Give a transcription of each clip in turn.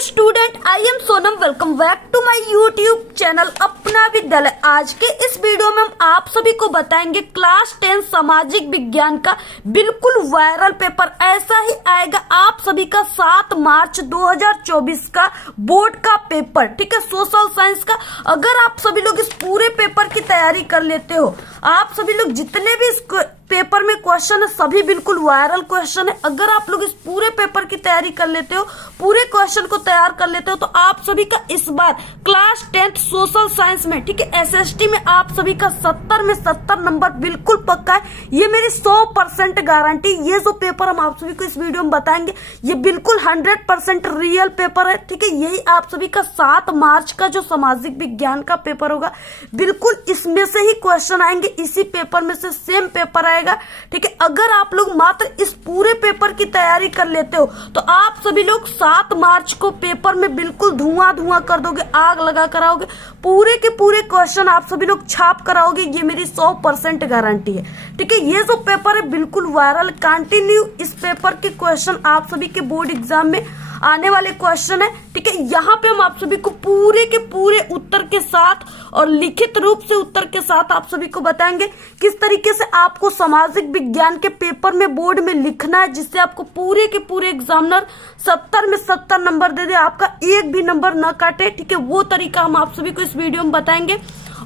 Student, I am Sonam. Welcome back to my YouTube channel Apna Vidyalaya. आज के इस वीडियो में हम आप सभी को बताएंगे क्लास 10 सामाजिक विज्ञान का बिल्कुल वायरल पेपर ऐसा ही आएगा आप सभी का 7 मार्च 2024 का बोर्ड का पेपर, ठीक है, सोशल साइंस का। अगर आप सभी लोग इस पूरे पेपर की तैयारी कर लेते हो, आप सभी लोग जितने भी इस पेपर में क्वेश्चन है सभी बिल्कुल वायरल क्वेश्चन है। अगर आप लोग इस पूरे पेपर की तैयारी कर लेते हो, पूरे क्वेश्चन को तैयार कर लेते हो, तो आप सभी का इस बार क्लास 10 सोशल साइंस में, ठीक है, एसएसटी में आप सभी का 70 में 70 नंबर बिल्कुल पक्का है। ये मेरी 100% गारंटी। ये जो पेपर हम आप सभी को इस वीडियो में बताएंगे ये बिल्कुल 100% रियल पेपर है, ठीक है। यही आप सभी का 7 मार्च का जो सामाजिक विज्ञान का पेपर होगा, बिल्कुल इसमें से ही क्वेश्चन आएंगे, इसी पेपर में से सेम पेपर आएगा, ठीक है। अगर आप लोग मात्र इस पूरे पेपर की तैयारी कर लेते हो तो आप सभी लोग 7 मार्च को पेपर में बिल्कुल धुआं धुआं कर दोगे, आग लगा कराओगे, पूरे के पूरे क्वेश्चन आप सभी लोग छाप कराओगे। ये मेरी 100% गारंटी है, ठीक है। ये जो पेपर है बिल्कुल वायरल, कंटिन्यू इस पेपर के क्वेश्चन आप सभी के बोर्ड एग्जाम में आने वाले क्वेश्चन है, ठीक है। यहाँ पे हम आप सभी को पूरे के पूरे उत्तर के साथ और लिखित रूप से उत्तर के साथ आप सभी को बताएंगे किस तरीके से आपको सामाजिक विज्ञान के पेपर में बोर्ड में लिखना है, जिससे आपको पूरे के पूरे एग्जामिनर 70 में 70 नंबर दे दे, आपका एक भी नंबर न काटे, ठीक है। वो तरीका हम आप सभी को इस वीडियो में बताएंगे।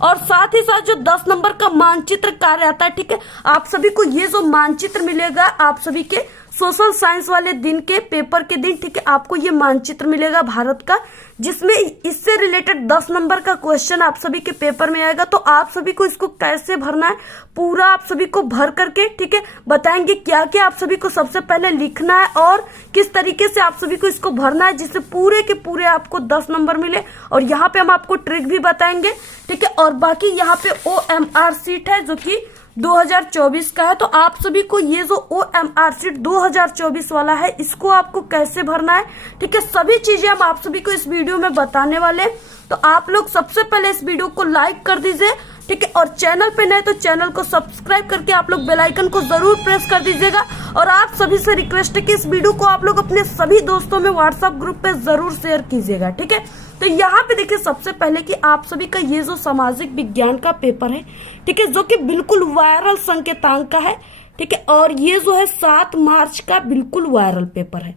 और साथ ही साथ जो 10 नंबर का मानचित्र कार्य आता है, ठीक है, आप सभी को ये जो मानचित्र मिलेगा आप सभी के सोशल साइंस वाले दिन के पेपर के दिन, ठीक है, आपको ये मानचित्र मिलेगा भारत का, जिसमें इससे रिलेटेड 10 नंबर का क्वेश्चन आप सभी के पेपर में आएगा। तो आप सभी को इसको कैसे भरना है पूरा आप सभी को भर करके, ठीक है, बताएंगे क्या क्या आप सभी को सबसे पहले लिखना है और किस तरीके से आप सभी को इसको भरना है, जिससे पूरे के पूरे आपको 10 नंबर मिले। और यहाँ पे हम आपको ट्रिक भी बताएंगे, ठीक है। और बाकी यहाँ पे OMR सीट है जो कि 2024 का है। तो आप सभी को ये जो OMR सीट 2024 वाला है इसको आपको कैसे भरना है, ठीक है, सभी चीजें हम आप सभी को इस वीडियो में बताने वाले हैं। तो आप लोग सबसे पहले इस वीडियो को लाइक कर दीजिए, ठीक है, और चैनल पे नए तो चैनल को सब्सक्राइब करके आप लोग बेल आइकन को जरूर प्रेस कर दीजिएगा। और आप सभी से रिक्वेस्ट है कि इस वीडियो को आप लोग अपने सभी दोस्तों में व्हाट्सएप ग्रुप पे जरूर शेयर कीजिएगा, ठीक है। तो यहाँ पे देखिए सबसे पहले कि आप सभी का ये जो सामाजिक विज्ञान का पेपर है, ठीक है, जो कि बिल्कुल वायरल संकेतांक का है, ठीक है, और ये जो है 7 मार्च का बिल्कुल वायरल पेपर है।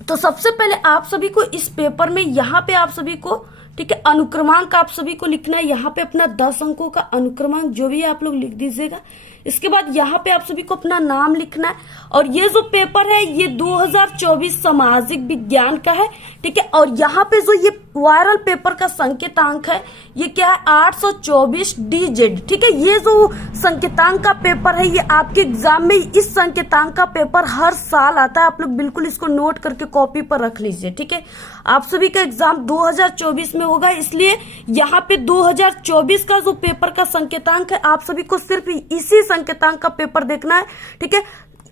तो सबसे पहले आप सभी को इस पेपर में यहाँ पे आप सभी को, ठीक है, अनुक्रमांक आप सभी को लिखना है। यहाँ पे अपना 10 अंकों का अनुक्रमांक जो भी आप लोग लिख दीजिएगा। इसके बाद यहाँ पे आप सभी को अपना नाम लिखना है। और ये जो पेपर है ये 2024 सामाजिक विज्ञान का है, ठीक है। और यहाँ पे जो ये वायरल पेपर का संकेतांक है ये क्या है, 824 DZ, ठीक है। ये जो संकेतांक का पेपर है ये आपके एग्जाम में इस संकेतांक का पेपर हर साल आता है। आप लोग बिल्कुल इसको नोट करके कॉपी पर रख लीजिए, ठीक है। आप सभी का एग्जाम 2024 में होगा, इसलिए यहाँ पे 2024 का जो पेपर का संकेतांक है आप सभी को सिर्फ इसी संकेतांक का पेपर देखना है, ठीक है।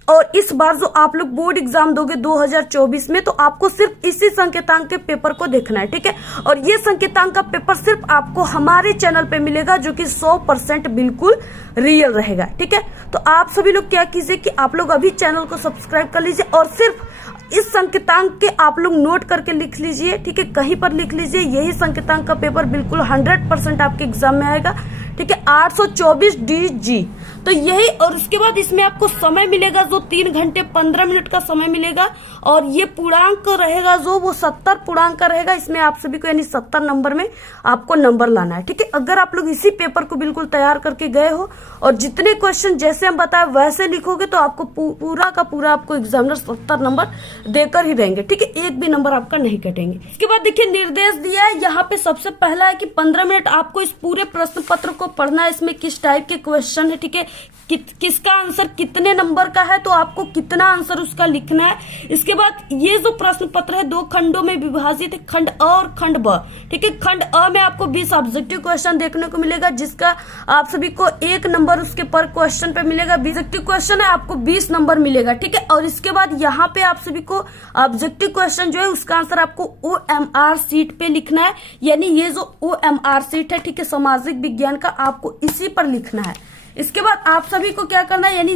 और इस बार जो आप लोग बोर्ड एग्जाम दोगे 2024 में, तो आपको सिर्फ इसी संकेतांक के पेपर को देखना है, ठीक है। और ये संकेतांक का पेपर सिर्फ आपको हमारे चैनल पे मिलेगा जो कि 100% बिल्कुल रियल रहेगा, ठीक है। तो आप सभी लोग क्या कीजिए कि आप लोग अभी चैनल को सब्सक्राइब कर लीजिए और सिर्फ इस संकेतांक के आप लोग नोट करके लिख लीजिए, ठीक है, कहीं पर लिख लीजिए। यही संकेतांक का पेपर बिल्कुल 100% आपके एग्जाम में आएगा, ठीक है, 824 DG। तो यही, और उसके बाद इसमें आपको समय मिलेगा जो 3 घंटे 15 मिनट का समय मिलेगा। और ये पूर्णांक रहेगा जो वो 70 पूर्णांक का रहेगा। इसमें आप सभी को यानी 70 नंबर में आपको नंबर लाना है, ठीक है। अगर आप लोग इसी पेपर को बिल्कुल तैयार करके गए हो और जितने क्वेश्चन जैसे हम बताए वैसे लिखोगे तो आपको पूरा का पूरा आपको एग्जामिनर 70 नंबर देकर ही देंगे, ठीक है, एक भी नंबर आपका नहीं कटेंगे। इसके बाद देखिए निर्देश दिया है यहाँ पे। सबसे पहला है कि 15 मिनट आपको इस पूरे प्रश्न पत्र को पढ़ना है। इसमें किस टाइप के क्वेश्चन है, ठीक है, किसका आंसर कितने नंबर का है, तो आपको कितना आंसर उसका लिखना है। इसके बाद ये जो प्रश्न पत्र है 2 खंडों में विभाजित है, खंड अ और खंड ब, ठीक है। खंड अ में आपको 20 ऑब्जेक्टिव क्वेश्चन देखने को मिलेगा, जिसका आप सभी को 1 नंबर उसके पर क्वेश्चन पे मिलेगा। ऑब्जेक्टिव क्वेश्चन है आपको 20 नंबर मिलेगा, ठीक है। और इसके बाद यहाँ पे आप सभी को ऑब्जेक्टिव क्वेश्चन जो है उसका आंसर आपको OMR सीट पे लिखना है, यानी ये जो OMR सीट है, ठीक है, सामाजिक विज्ञान का, आपको इसी पर लिखना है। इसके बाद आप सभी को क्या करना है, यानी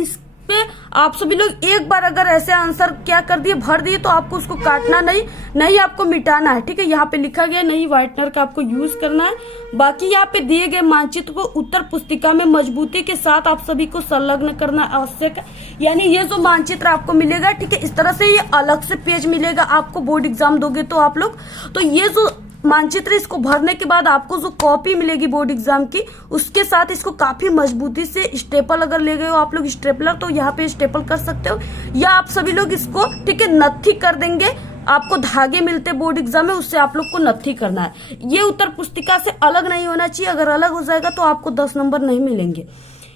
पे आप सभी लोग एक बार अगर ऐसे आंसर क्या कर दिए, भर दिए, तो आपको उसको काटना नहीं आपको मिटाना है। ठीक है, यहाँ पे लिखा गया नहीं व्हाइटनर का आपको यूज करना है। बाकी यहाँ पे दिए गए मानचित्र को उत्तर पुस्तिका में मजबूती के साथ आप सभी को संलग्न करना आवश्यक है। यानी ये जो मानचित्र आपको मिलेगा, ठीक है, इस तरह से ये अलग से पेज मिलेगा आपको, बोर्ड एग्जाम दोगे तो आप लोग, तो ये जो मानचित्र इसको भरने के बाद आपको जो कॉपी मिलेगी बोर्ड एग्जाम की, उसके साथ इसको काफी मजबूती से स्टेपल अगर ले गए हो आप लोग स्टेपलर, तो यहाँ पे स्टेपल कर सकते हो, या आप सभी लोग इसको, ठीक है, नत्थी कर देंगे। आपको धागे मिलते बोर्ड एग्जाम में, उससे आप लोग को नत्थी करना है। ये उत्तर पुस्तिका से अलग नहीं होना चाहिए, अगर अलग हो जाएगा तो आपको 10 नंबर नहीं मिलेंगे।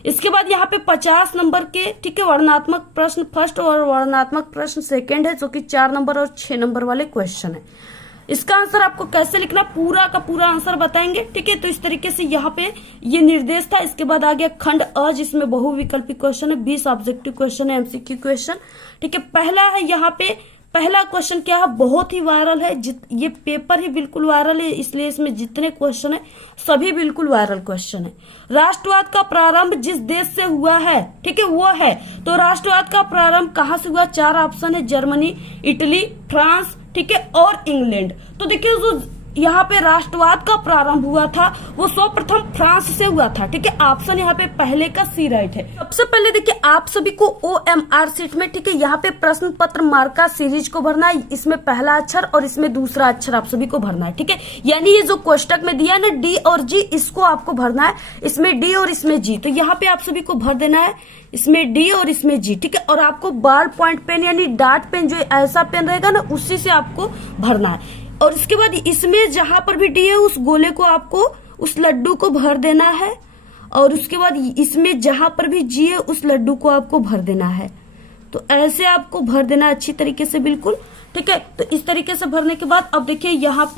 इसके बाद यहाँ पे 50 नंबर के, ठीक है, वर्णनात्मक प्रश्न फर्स्ट और वर्णनात्मक प्रश्न सेकंड है, जो कि 4 नंबर और 6 नंबर वाले क्वेश्चन है। इसका आंसर आपको कैसे लिखना, पूरा का पूरा आंसर बताएंगे। ठीक है, तो इस तरीके से यहाँ पे ये निर्देश था। इसके बाद आ गया खंड अ, जिसमें बहुविकल्पी क्वेश्चन है, 20 ऑब्जेक्टिव क्वेश्चन है, एमसीक्यू क्वेश्चन। ठीक है, पहला है यहाँ पे, पहला क्वेश्चन क्या है, बहुत ही वायरल है, ये पेपर ही बिल्कुल वायरल है, इसलिए इसमें जितने क्वेश्चन है सभी बिल्कुल वायरल क्वेश्चन है। राष्ट्रवाद का प्रारंभ जिस देश से हुआ है, ठीक है, वो है, तो राष्ट्रवाद का प्रारंभ कहाँ से हुआ, 4 ऑप्शन है, जर्मनी, इटली, फ्रांस, ठीक है, और इंग्लैंड। तो देखिए जो यहाँ पे राष्ट्रवाद का प्रारंभ हुआ था वो सर्वप्रथम फ्रांस से हुआ था। ठीक है, ऑप्शन यहाँ पे पहले का सी राइट है। सबसे पहले देखिए आप सभी को OMR सीट में, ठीक है, यहाँ पे प्रश्न पत्र मार्का सीरीज को भरना है। इसमें पहला अक्षर और इसमें दूसरा अक्षर आप सभी को भरना है। ठीक है, यानी ये जो कोष्टक में दिया है ना D और G, इसको आपको भरना है, इसमें D और इसमें G, तो यहाँ पे आप सभी को भर देना है, इसमें D और इसमें G। ठीक है, और आपको बॉल पॉइंट पेन यानी डार्ट पेन, जो ऐसा पेन रहेगा ना, उसी से आपको भरना है। और इसके बाद इसमें जहां पर भी डी है उस गोले को आपको, उस लड्डू को भर देना है, और उसके बाद इसमें जहां पर भी जी है उस लड्डू को आपको भर देना है। तो ऐसे आपको भर देना अच्छी तरीके से, बिल्कुल। ठीक है, तो इस तरीके से भरने के बाद अब देखिए यहाँ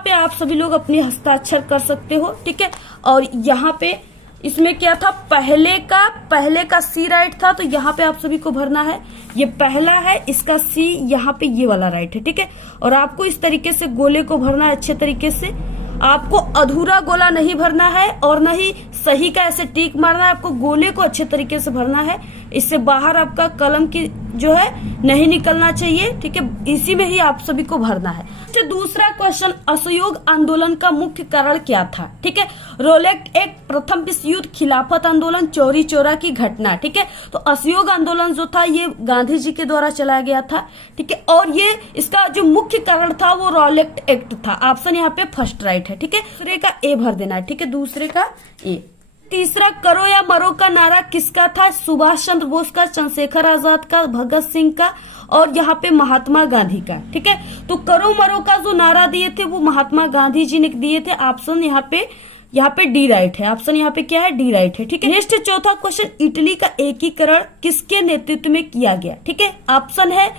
पे आप सभी लोग अपने हस्ताक्षर कर सकते हो। ठीक है, और यहाँ पे इसमें क्या था, पहले का सी राइट था, तो यहाँ पे आप सभी को भरना है, ये पहला है, इसका सी यहाँ पे ये वाला राइट है। ठीक है, और आपको इस तरीके से गोले को भरना है अच्छे तरीके से। आपको अधूरा गोला नहीं भरना है और न ही सही का ऐसे टिक मारना है, आपको गोले को अच्छे तरीके से भरना है। इससे बाहर आपका कलम की जो है नहीं निकलना चाहिए। ठीक है, इसी में ही आप सभी को भरना है। दूसरा क्वेश्चन, असहयोग आंदोलन का मुख्य कारण क्या था। ठीक है, रोलेक्ट एक्ट, प्रथम विश्व युद्ध, खिलाफत आंदोलन, चौरी चौरा की घटना। ठीक है, तो असहयोग आंदोलन जो था ये गांधी जी के द्वारा चलाया गया था। ठीक है, और ये इसका जो मुख्य कारण था वो रोलेक्ट एक्ट था। ऑप्शन यहाँ पे फर्स्ट राइट है। ठीक है, दूसरे का ए भर देना है। ठीक है, दूसरे का ए। तीसरा, करो या मरो का नारा किसका था, सुभाष चंद्र बोस का, चंद्रशेखर आजाद का, भगत सिंह का, और यहाँ पे महात्मा गांधी का। ठीक है, तो करो मरो का जो नारा दिए थे वो महात्मा गांधी जी ने दिए थे। ऑप्शन यहाँ पे डी राइट है। ऑप्शन यहाँ पे क्या है, डी राइट है। ठीक है, नेक्स्ट चौथा क्वेश्चन, इटली का एकीकरण किसके नेतृत्व में किया गया। ठीक है, ऑप्शन है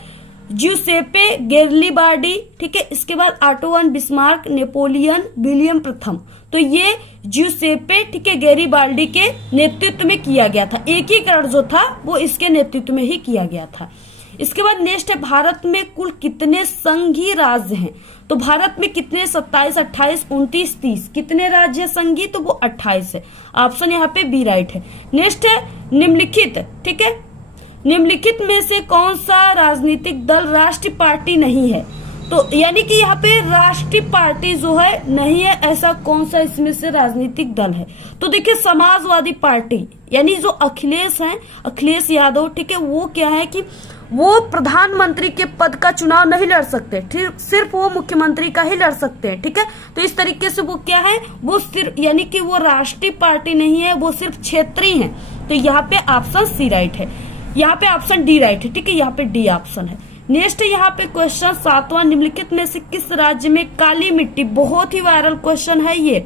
ज्यूसेपे गेरिबाल्डी। ठीक है, इसके बाद ऑटोवन बिस्मार्क, नेपोलियन, विलियम प्रथम। तो ये ज्यूसेपे, ठीक है, गेरिबाल्डी के नेतृत्व में किया गया था। एकीकरण जो था वो इसके नेतृत्व में ही किया गया था। इसके बाद नेक्स्ट है, भारत में कुल कितने संघीय राज्य हैं। तो भारत में कितने, 27, 28, 29, 30, कितने राज्य संघीय, तो वो 28 है। ऑप्शन यहाँ पे बी राइट है। नेक्स्ट है निम्नलिखित, ठीक है, निम्नलिखित में से कौन सा राजनीतिक दल राष्ट्रीय पार्टी नहीं है। तो यानी कि यहाँ पे राष्ट्रीय पार्टी जो है नहीं है, ऐसा कौन सा इसमें से राजनीतिक दल है। तो देखिए समाजवादी पार्टी, यानी जो अखिलेश हैं, अखिलेश यादव, ठीक है, वो क्या है कि वो प्रधानमंत्री के पद का चुनाव नहीं लड़ सकते, ठीक, सिर्फ वो मुख्यमंत्री का ही लड़ सकते हैं। ठीक है, तो इस तरीके से वो क्या है, वो सिर्फ, यानी कि वो राष्ट्रीय पार्टी नहीं है, वो सिर्फ क्षेत्रीय है। तो यहाँ पे ऑप्शन सी राइट है, यहाँ पे ऑप्शन डी राइट है। ठीक है, यहाँ पे डी ऑप्शन है। नेक्स्ट यहाँ पे क्वेश्चन 7वां, निम्नलिखित में से किस राज्य में काली मिट्टी, बहुत ही वायरल क्वेश्चन है ये,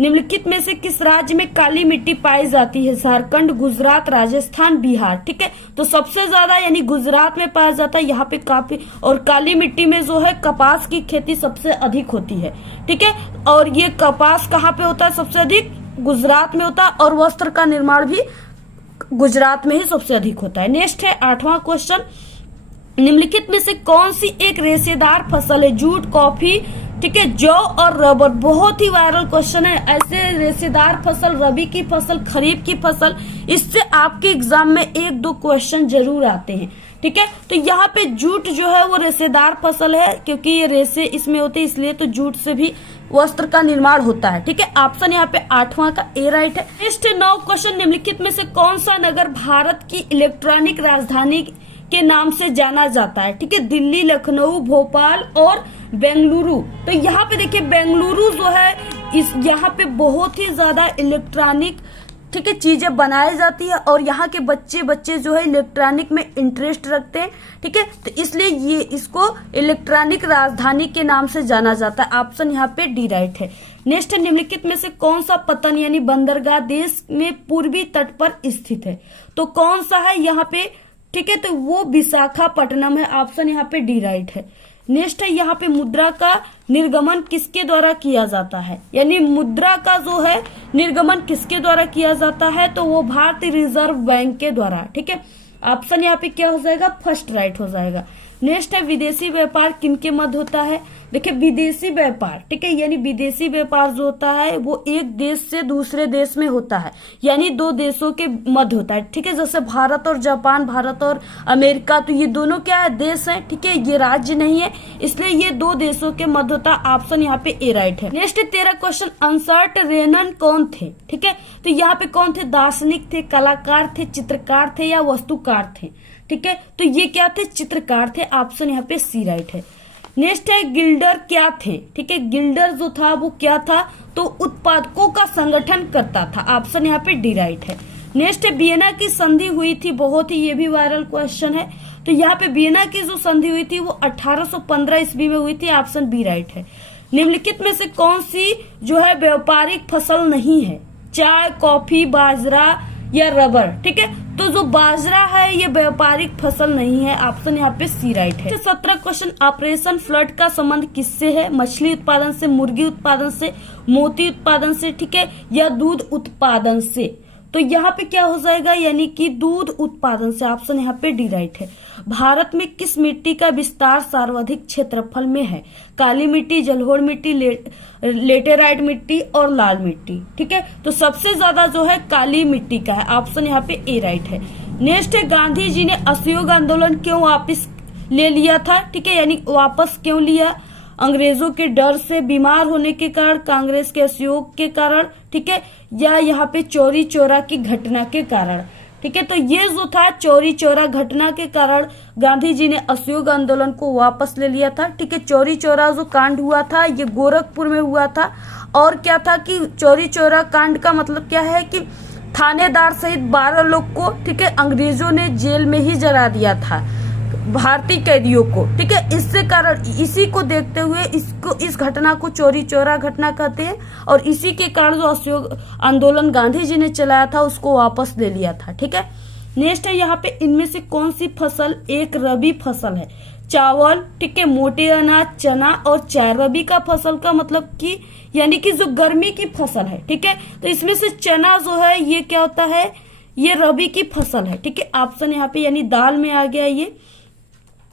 निम्नलिखित में से किस राज्य में काली मिट्टी पाई जाती है। झारखंड, गुजरात, राजस्थान, बिहार। ठीक है, तो सबसे ज्यादा यानी गुजरात में पाया जाता है यहाँ पे काफी, और काली मिट्टी में जो है कपास की खेती सबसे अधिक होती है। ठीक है, और ये कपास कहाँ पे होता है सबसे अधिक, गुजरात में होता है, और वस्त्र का निर्माण भी गुजरात में ही सबसे अधिक होता है। नेक्स्ट है 8वां क्वेश्चन, निम्नलिखित में से कौन सी एक रेशेदार फसल है, जूट, कॉफी, ठीक ठीक है। जौ और रबर बहुत ही वायरल क्वेश्चन है। ऐसे रेशेदार फसल, रबी की फसल, खरीफ की फसल, इससे आपके एग्जाम में 1-2 क्वेश्चन जरूर आते हैं। ठीक है, तो यहाँ पे जूट जो है वो रेशेदार फसल है, क्योंकि ये रेशे इसमें होते हैं, इसलिए तो जूट से भी वस्त्र का निर्माण होता है। ठीक है, ऑप्शन यहाँ पे 8वां का ए राइट है। नेक्स्ट 9 क्वेश्चन, निम्नलिखित में से कौन सा नगर भारत की इलेक्ट्रॉनिक राजधानी के नाम से जाना जाता है? ठीक है, दिल्ली, लखनऊ, भोपाल और बेंगलुरु। तो यहाँ पे देखिए बेंगलुरु जो है, इस यहाँ पे बहुत ही ज्यादा इलेक्ट्रॉनिक, ठीक है, चीजें बनाई जाती है और यहाँ के बच्चे जो है इलेक्ट्रॉनिक में इंटरेस्ट रखते हैं। ठीक है, तो इसलिए ये इसको इलेक्ट्रॉनिक राजधानी के नाम से जाना जाता है। ऑप्शन यहाँ पे डी राइट है। नेक्स्ट, निम्नलिखित में से कौन सा पतन यानी बंदरगाह देश में पूर्वी तट पर स्थित है? तो कौन सा है यहाँ पे? ठीक है, तो वो विशाखापट्टनम है। ऑप्शन यहाँ पे डी राइट है। नेक्स्ट है, यहाँ पे मुद्रा का निर्गमन किसके द्वारा किया जाता है? यानी मुद्रा का जो है निर्गमन किसके द्वारा किया जाता है? तो वो भारतीय रिजर्व बैंक के द्वारा। ठीक है, ऑप्शन यहाँ पे क्या हो जाएगा? फर्स्ट राइट हो जाएगा। नेक्स्ट है, विदेशी व्यापार किनके मध्य होता है? देखिए विदेशी व्यापार, ठीक है, यानी विदेशी व्यापार जो होता है वो एक देश से दूसरे देश में होता है, यानी 2 देशों के मध्य होता है। ठीक है, जैसे भारत और जापान, भारत और अमेरिका, तो ये दोनों क्या है? देश हैं। ठीक है, ये राज्य नहीं है, इसलिए ये 2 देशों के मध्य होता है। ऑप्शन यहाँ पे ए राइट है। नेक्स्ट 13 क्वेश्चन, अंसर्ट रेनन कौन थे? ठीक है, तो यहाँ पे कौन थे? दार्शनिक थे, कलाकार थे, चित्रकार थे या वस्तुकार थे? ठीक है, तो ये क्या थे? चित्रकार थे। ऑप्शन यहाँ पे सी राइट है। नेक्स्ट है, गिल्डर क्या थे? ठीक है, गिल्डर जो था वो क्या था? तो उत्पादकों का संगठन करता था। ऑप्शन यहाँ पे डी राइट है। नेक्स्ट है, वियना की संधि हुई थी, बहुत ही ये भी वायरल क्वेश्चन है। तो यहाँ पे वियना की जो संधि हुई थी वो 1815 ईस्वी में हुई थी। ऑप्शन बी राइट है। निम्नलिखित में से कौन सी जो है व्यापारिक फसल नहीं है? चाय, कॉफी, बाजरा या रबर? ठीक है, तो जो बाजरा है ये व्यापारिक फसल नहीं है। ऑप्शन यहाँ पे सी राइट है। 17 क्वेश्चन, ऑपरेशन फ्लड का संबंध किससे है? मछली उत्पादन से, मुर्गी उत्पादन से, मोती उत्पादन से, ठीक है, या दूध उत्पादन से? तो यहाँ पे क्या हो जाएगा? यानी कि दूध उत्पादन से। ऑप्शन यहाँ पे डी राइट है। भारत में किस मिट्टी का विस्तार सर्वाधिक क्षेत्रफल में है? काली मिट्टी, जलोढ़ मिट्टी, लेटेराइट मिट्टी और लाल मिट्टी। ठीक है, तो सबसे ज्यादा जो है काली मिट्टी का है। ऑप्शन यहाँ पे ए राइट है। नेक्स्ट है, गांधी जी ने असहयोग आंदोलन क्यों वापस ले लिया था? ठीक है, यानी वापस क्यों लिया? अंग्रेजों के डर से, बीमार होने के कारण, कांग्रेस के असहयोग के कारण, ठीक है, या यहाँ पे चोरी चोरा की घटना के कारण? ठीक है, तो ये जो था चोरी चोरा घटना के कारण गांधी जी ने असहयोग आंदोलन को वापस ले लिया था। ठीक है, चोरी चोरा जो कांड हुआ था ये गोरखपुर में हुआ था। और क्या था कि चोरी चोरा कांड का मतलब क्या है कि थानेदार सहित 12 लोग को, ठीक है, अंग्रेजों ने जेल में ही जला दिया था, भारतीय कैदियों को। ठीक है, इससे कारण, इसी को देखते हुए इस घटना को चोरी चोरा घटना कहते हैं। और इसी के कारण जो असहयोग आंदोलन गांधी जी ने चलाया था उसको वापस ले लिया था। ठीक है, नेक्स्ट है, यहाँ पे इनमें से कौन सी फसल एक रबी फसल है? चावल, ठीक है, मोटे अनाज, चना और चाय। रबी का फसल का मतलब कि यानी कि जो गर्मी की फसल है। ठीक है, तो इसमें से चना जो है ये क्या होता है? ये रबी की फसल है। ठीक है, ऑप्शन यहाँ पे यानी दाल में आ गया ये,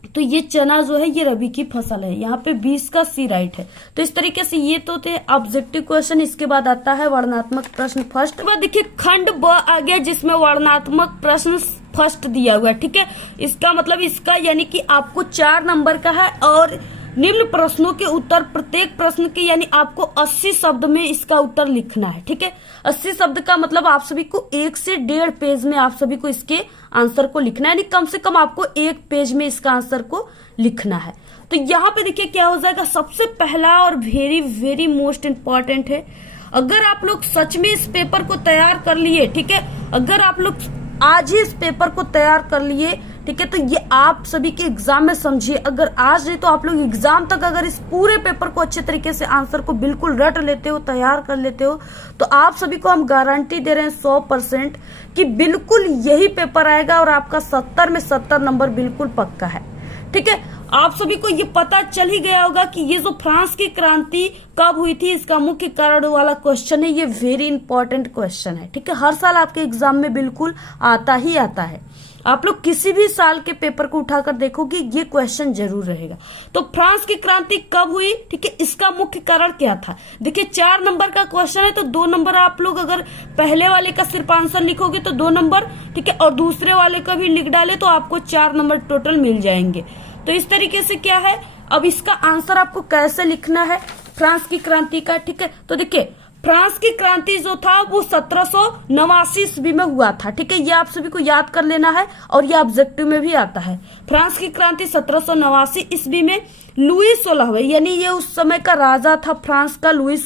तो ये चना जो है ये रबी की फसल है। यहाँ पे 20 का सी राइट है। तो इस तरीके से ये तो थे ऑब्जेक्टिव क्वेश्चन। इसके बाद आता है वर्णनात्मक प्रश्न फर्स्ट। बाद देखिए खंड ब आ गया जिसमें वर्णनात्मक प्रश्न फर्स्ट दिया हुआ है। ठीक है, इसका मतलब इसका यानी कि आपको 4 नंबर का है और निम्न प्रश्नों के उत्तर, प्रत्येक प्रश्न के यानी आपको 80 शब्द में इसका उत्तर लिखना है। ठीक है, 80 शब्द का मतलब आप सभी को 1 से 1.5 पेज में आप सभी को इसके आंसर को लिखना है, यानी कम से कम आपको 1 पेज में इसका आंसर को लिखना है। तो यहाँ पे देखिए क्या हो जाएगा, सबसे पहला और वेरी वेरी मोस्ट इम्पॉर्टेंट है, अगर आप लोग सच में इस पेपर को तैयार कर लिए, ठीक है, अगर आप लोग आज ही इस पेपर को तैयार कर लिए, ठीक है, तो ये आप सभी के एग्जाम में समझिए, अगर आज नहीं तो आप लोग एग्जाम तक अगर इस पूरे पेपर को अच्छे तरीके से आंसर को बिल्कुल रट लेते हो, तैयार कर लेते हो, तो आप सभी को हम गारंटी दे रहे हैं 100% कि बिल्कुल यही पेपर आएगा और आपका 70 में 70 नंबर बिल्कुल पक्का है। ठीक है, आप सभी को ये पता चल ही गया होगा कि ये जो फ्रांस की क्रांति कब हुई थी, इसका मुख्य कारण वाला क्वेश्चन है, ये वेरी इंपॉर्टेंट क्वेश्चन है। ठीक है, हर साल आपके एग्जाम में बिल्कुल आता ही आता है। आप लोग किसी भी साल के पेपर को उठाकर देखोगे ये क्वेश्चन जरूर रहेगा। तो फ्रांस की क्रांति कब हुई, ठीक है, इसका मुख्य कारण क्या था। देखिए 4 नंबर का क्वेश्चन है, तो 2 नंबर आप लोग अगर पहले वाले का सिर्फ आंसर लिखोगे तो 2 नंबर, ठीक है, और दूसरे वाले का भी लिख डाले तो आपको 4 नंबर टोटल मिल जाएंगे। तो इस तरीके से क्या है, अब इसका आंसर आपको कैसे लिखना है फ्रांस की क्रांति का, ठीक है। तो देखिए फ्रांस की क्रांति जो था वो 1789 ईस्वी में हुआ था, ठीक है, ये आप सभी को याद कर लेना है और ये ऑब्जेक्टिव में भी आता है। फ्रांस की क्रांति 1789 ईस्वी में लुई 16वें, यानी ये उस समय का राजा था फ्रांस का लुई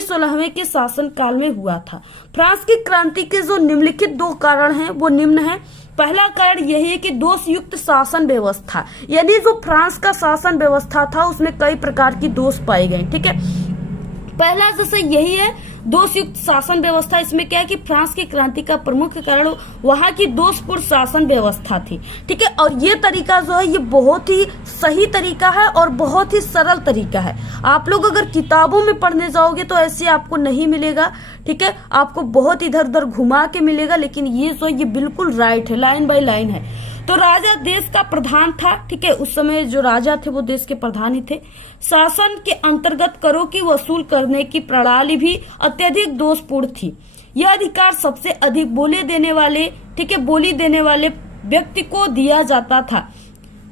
16वें के शासन काल में हुआ था। फ्रांस की क्रांति के जो निम्नलिखित 2 कारण हैं वो निम्न है। पहला कारण यही है कि दोषयुक्त शासन व्यवस्था, यानी जो फ्रांस का शासन व्यवस्था था उसमें कई प्रकार की दोष पाए गए, ठीक है। पहला जैसे यही है दोषयुक्त शासन व्यवस्था। इसमें क्या है कि फ्रांस की क्रांति का प्रमुख कारण वहां की दोषपूर्ण शासन व्यवस्था थी, ठीक है। और ये तरीका जो है ये बहुत ही सही तरीका है और बहुत ही सरल तरीका है। आप लोग अगर किताबों में पढ़ने जाओगे तो ऐसे आपको नहीं मिलेगा, ठीक है, आपको बहुत इधर उधर घुमा के मिलेगा, लेकिन ये जो ये बिल्कुल राइट है, लाइन बाय लाइन है। तो राजा देश का प्रधान था, ठीक है, उस समय जो राजा थे वो देश के प्रधान ही थे। शासन के अंतर्गत करों की वसूल करने की प्रणाली भी अत्यधिक दोषपूर्ण थी। यह अधिकार सबसे अधिक बोली देने वाले व्यक्ति को दिया जाता था,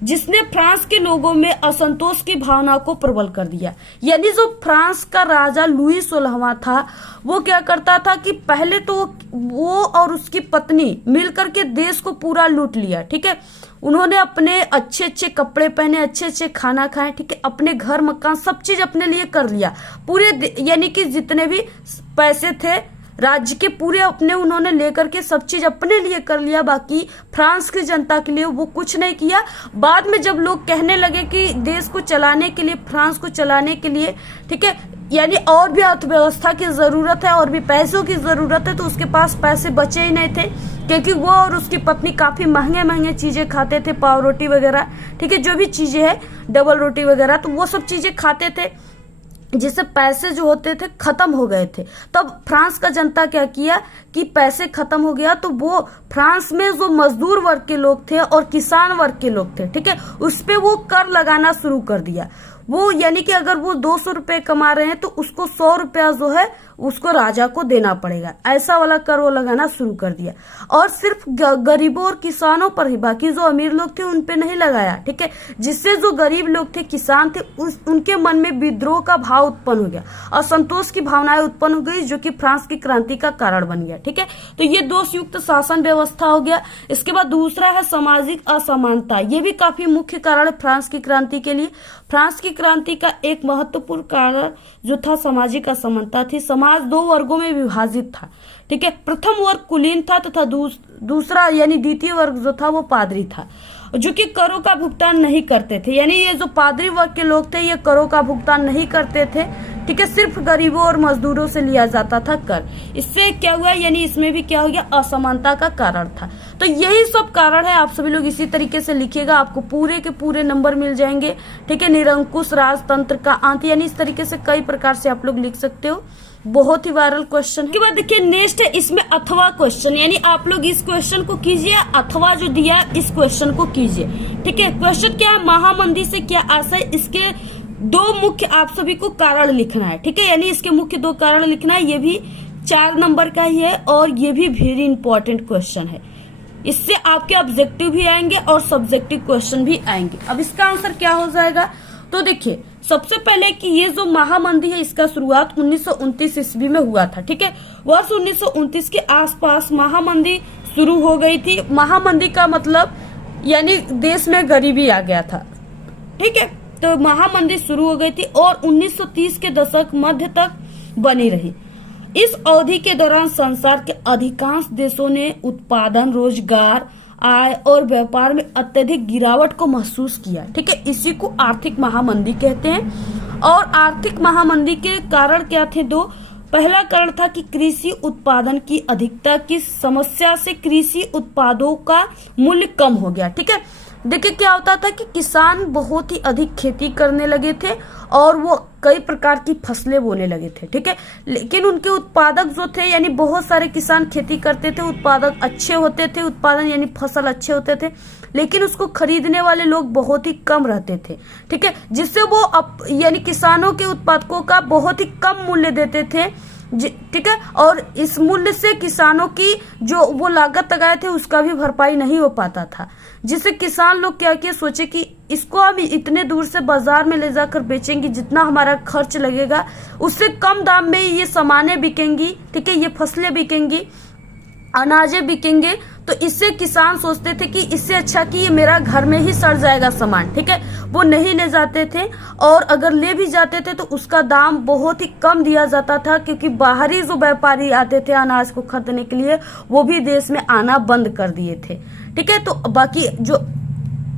जिसने फ्रांस के लोगों में असंतोष की भावना को प्रबल कर दिया। यानी जो फ्रांस का राजा लुई 16वां था वो क्या करता था कि पहले तो वो और उसकी पत्नी मिलकर के देश को पूरा लूट लिया, ठीक है। उन्होंने अपने अच्छे अच्छे कपड़े पहने, अच्छे अच्छे खाना खाए, ठीक है, अपने घर मकान सब चीज अपने लिए कर लिया पूरे, यानी कि जितने भी पैसे थे राज्य के पूरे अपने उन्होंने लेकर के सब चीज अपने लिए कर लिया। बाकी फ्रांस की जनता के लिए वो कुछ नहीं किया। बाद में जब लोग कहने लगे कि देश को चलाने के लिए, फ्रांस को चलाने के लिए, ठीक है, यानी और भी अर्थव्यवस्था की जरूरत है और भी पैसों की जरूरत है, तो उसके पास पैसे बचे ही नहीं थे, क्योंकि वो और उसकी पत्नी काफी महंगे महंगे चीजें खाते थे, पाव रोटी वगैरह, ठीक है, जो भी चीजें है, डबल रोटी वगैरह, तो वो सब चीजें खाते थे, जिससे पैसे जो होते थे खत्म हो गए थे। तब फ्रांस का जनता क्या किया कि पैसे खत्म हो गया तो वो फ्रांस में जो मजदूर वर्ग के लोग थे और किसान वर्ग के लोग थे, ठीक है, उस पे वो कर लगाना शुरू कर दिया। वो यानी कि अगर वो 200 रुपए कमा रहे हैं तो उसको 100 रुपया जो है उसको राजा को देना पड़ेगा, ऐसा वाला कर वो लगाना शुरू कर दिया। और सिर्फ गरीबों और किसानों पर ही, बाकी जो अमीर लोग थे उन पे नहीं लगाया, ठीक है, जिससे जो गरीब लोग थे, किसान थे, उनके मन में विद्रोह का भाव उत्पन्न हो गया, असंतोष की भावनाएं उत्पन्न हो गई, जो कि फ्रांस की क्रांति का कारण बन गया, ठीक है। तो ये दोषयुक्त शासन व्यवस्था हो गया। इसके बाद दूसरा है सामाजिक असमानता, ये भी काफी मुख्य कारण है फ्रांस की क्रांति के लिए। फ्रांस की क्रांति का एक महत्वपूर्ण कारण जो था सामाजिक असमानता थी। समाज 2 वर्गों में विभाजित था, ठीक है। प्रथम वर्ग कुलीन था तथा दूसरा यानी द्वितीय वर्ग जो था वो पादरी था, जो कि करों का भुगतान नहीं करते थे। यानी ये जो पादरी वर्ग के लोग थे ये करों का भुगतान नहीं करते थे, ठीक है, सिर्फ गरीबों और मजदूरों से लिया जाता था कर। इससे क्या हुआ, यानी इसमें भी क्या हो गया, असमानता का कारण था। तो यही सब कारण है। आप सभी लोग इसी तरीके से लिखिएगा, आपको पूरे के पूरे नंबर मिल जाएंगे, ठीक है। निरंकुश राजतंत्र का अंत, यानी इस तरीके से कई प्रकार से आप लोग लिख सकते हो, बहुत ही वायरल क्वेश्चन। के बाद देखिए नेक्स्ट है इसमें अथवा क्वेश्चन, यानी आप लोग इस क्वेश्चन को कीजिए, अथवा जो दिया इस क्वेश्चन को कीजिए, ठीक है। क्वेश्चन क्या है, महामंदी से क्या आशय, इसके 2 मुख्य आप सभी को कारण लिखना है, ठीक है, यानी इसके मुख्य 2 कारण लिखना है। ये भी 4 नंबर का ही है और ये भी वेरी इंपॉर्टेंट क्वेश्चन है। इससे आपके ऑब्जेक्टिव भी आएंगे और सब्जेक्टिव क्वेश्चन भी आएंगे। अब इसका आंसर क्या हो जाएगा, तो देखिए सबसे पहले कि ये जो महामंदी है इसका शुरुआत 1929 ईस्वी में हुआ था, ठीक है। वर्ष 1929 के आसपास महामंदी शुरू हो गई थी। महामंदी का मतलब यानी देश में गरीबी आ गया था, ठीक है। तो महामंदी शुरू हो गई थी और 1930 के दशक मध्य तक बनी रही। इस अवधि के दौरान संसार के अधिकांश देशों ने उत्पादन, रोजगार, आय और व्यापार में अत्यधिक गिरावट को महसूस किया, ठीक है। इसी को आर्थिक महामंदी कहते हैं। और आर्थिक महामंदी के कारण क्या थे 2। पहला कारण था कि कृषि उत्पादन की अधिकता की समस्या से कृषि उत्पादों का मूल्य कम हो गया, ठीक है। देखिए क्या होता था कि किसान बहुत ही अधिक खेती करने लगे थे और वो कई प्रकार की फसलें बोने लगे थे, ठीक है। लेकिन उनके उत्पादक जो थे, यानी बहुत सारे किसान खेती करते थे, उत्पादक अच्छे होते थे, उत्पादन यानी फसल अच्छे होते थे, लेकिन उसको खरीदने वाले लोग बहुत ही कम रहते थे, ठीक है। जिससे वो यानी किसानों के उत्पादकों का बहुत ही कम मूल्य देते थे, ठीक है। और इस मूल्य से किसानों की जो वो लागत लगाए थे उसका भी भरपाई नहीं हो पाता था, जिससे किसान लोग क्या किए, सोचे कि इसको हम इतने दूर से बाजार में ले जाकर बेचेंगे, जितना हमारा खर्च लगेगा उससे कम दाम में ये सामानें बिकेंगी, ठीक है, ये फसलें बिकेंगी, अनाजें बिकेंगे। तो इससे किसान सोचते थे कि इससे अच्छा कि ये मेरा घर में ही सड़ जाएगा सामान, ठीक है, वो नहीं ले जाते थे। और अगर ले भी जाते थे तो उसका दाम बहुत ही कम दिया जाता था, क्योंकि बाहरी जो व्यापारी आते थे अनाज को खरीदने के लिए वो भी देश में आना बंद कर दिए थे, ठीक है। तो बाकी जो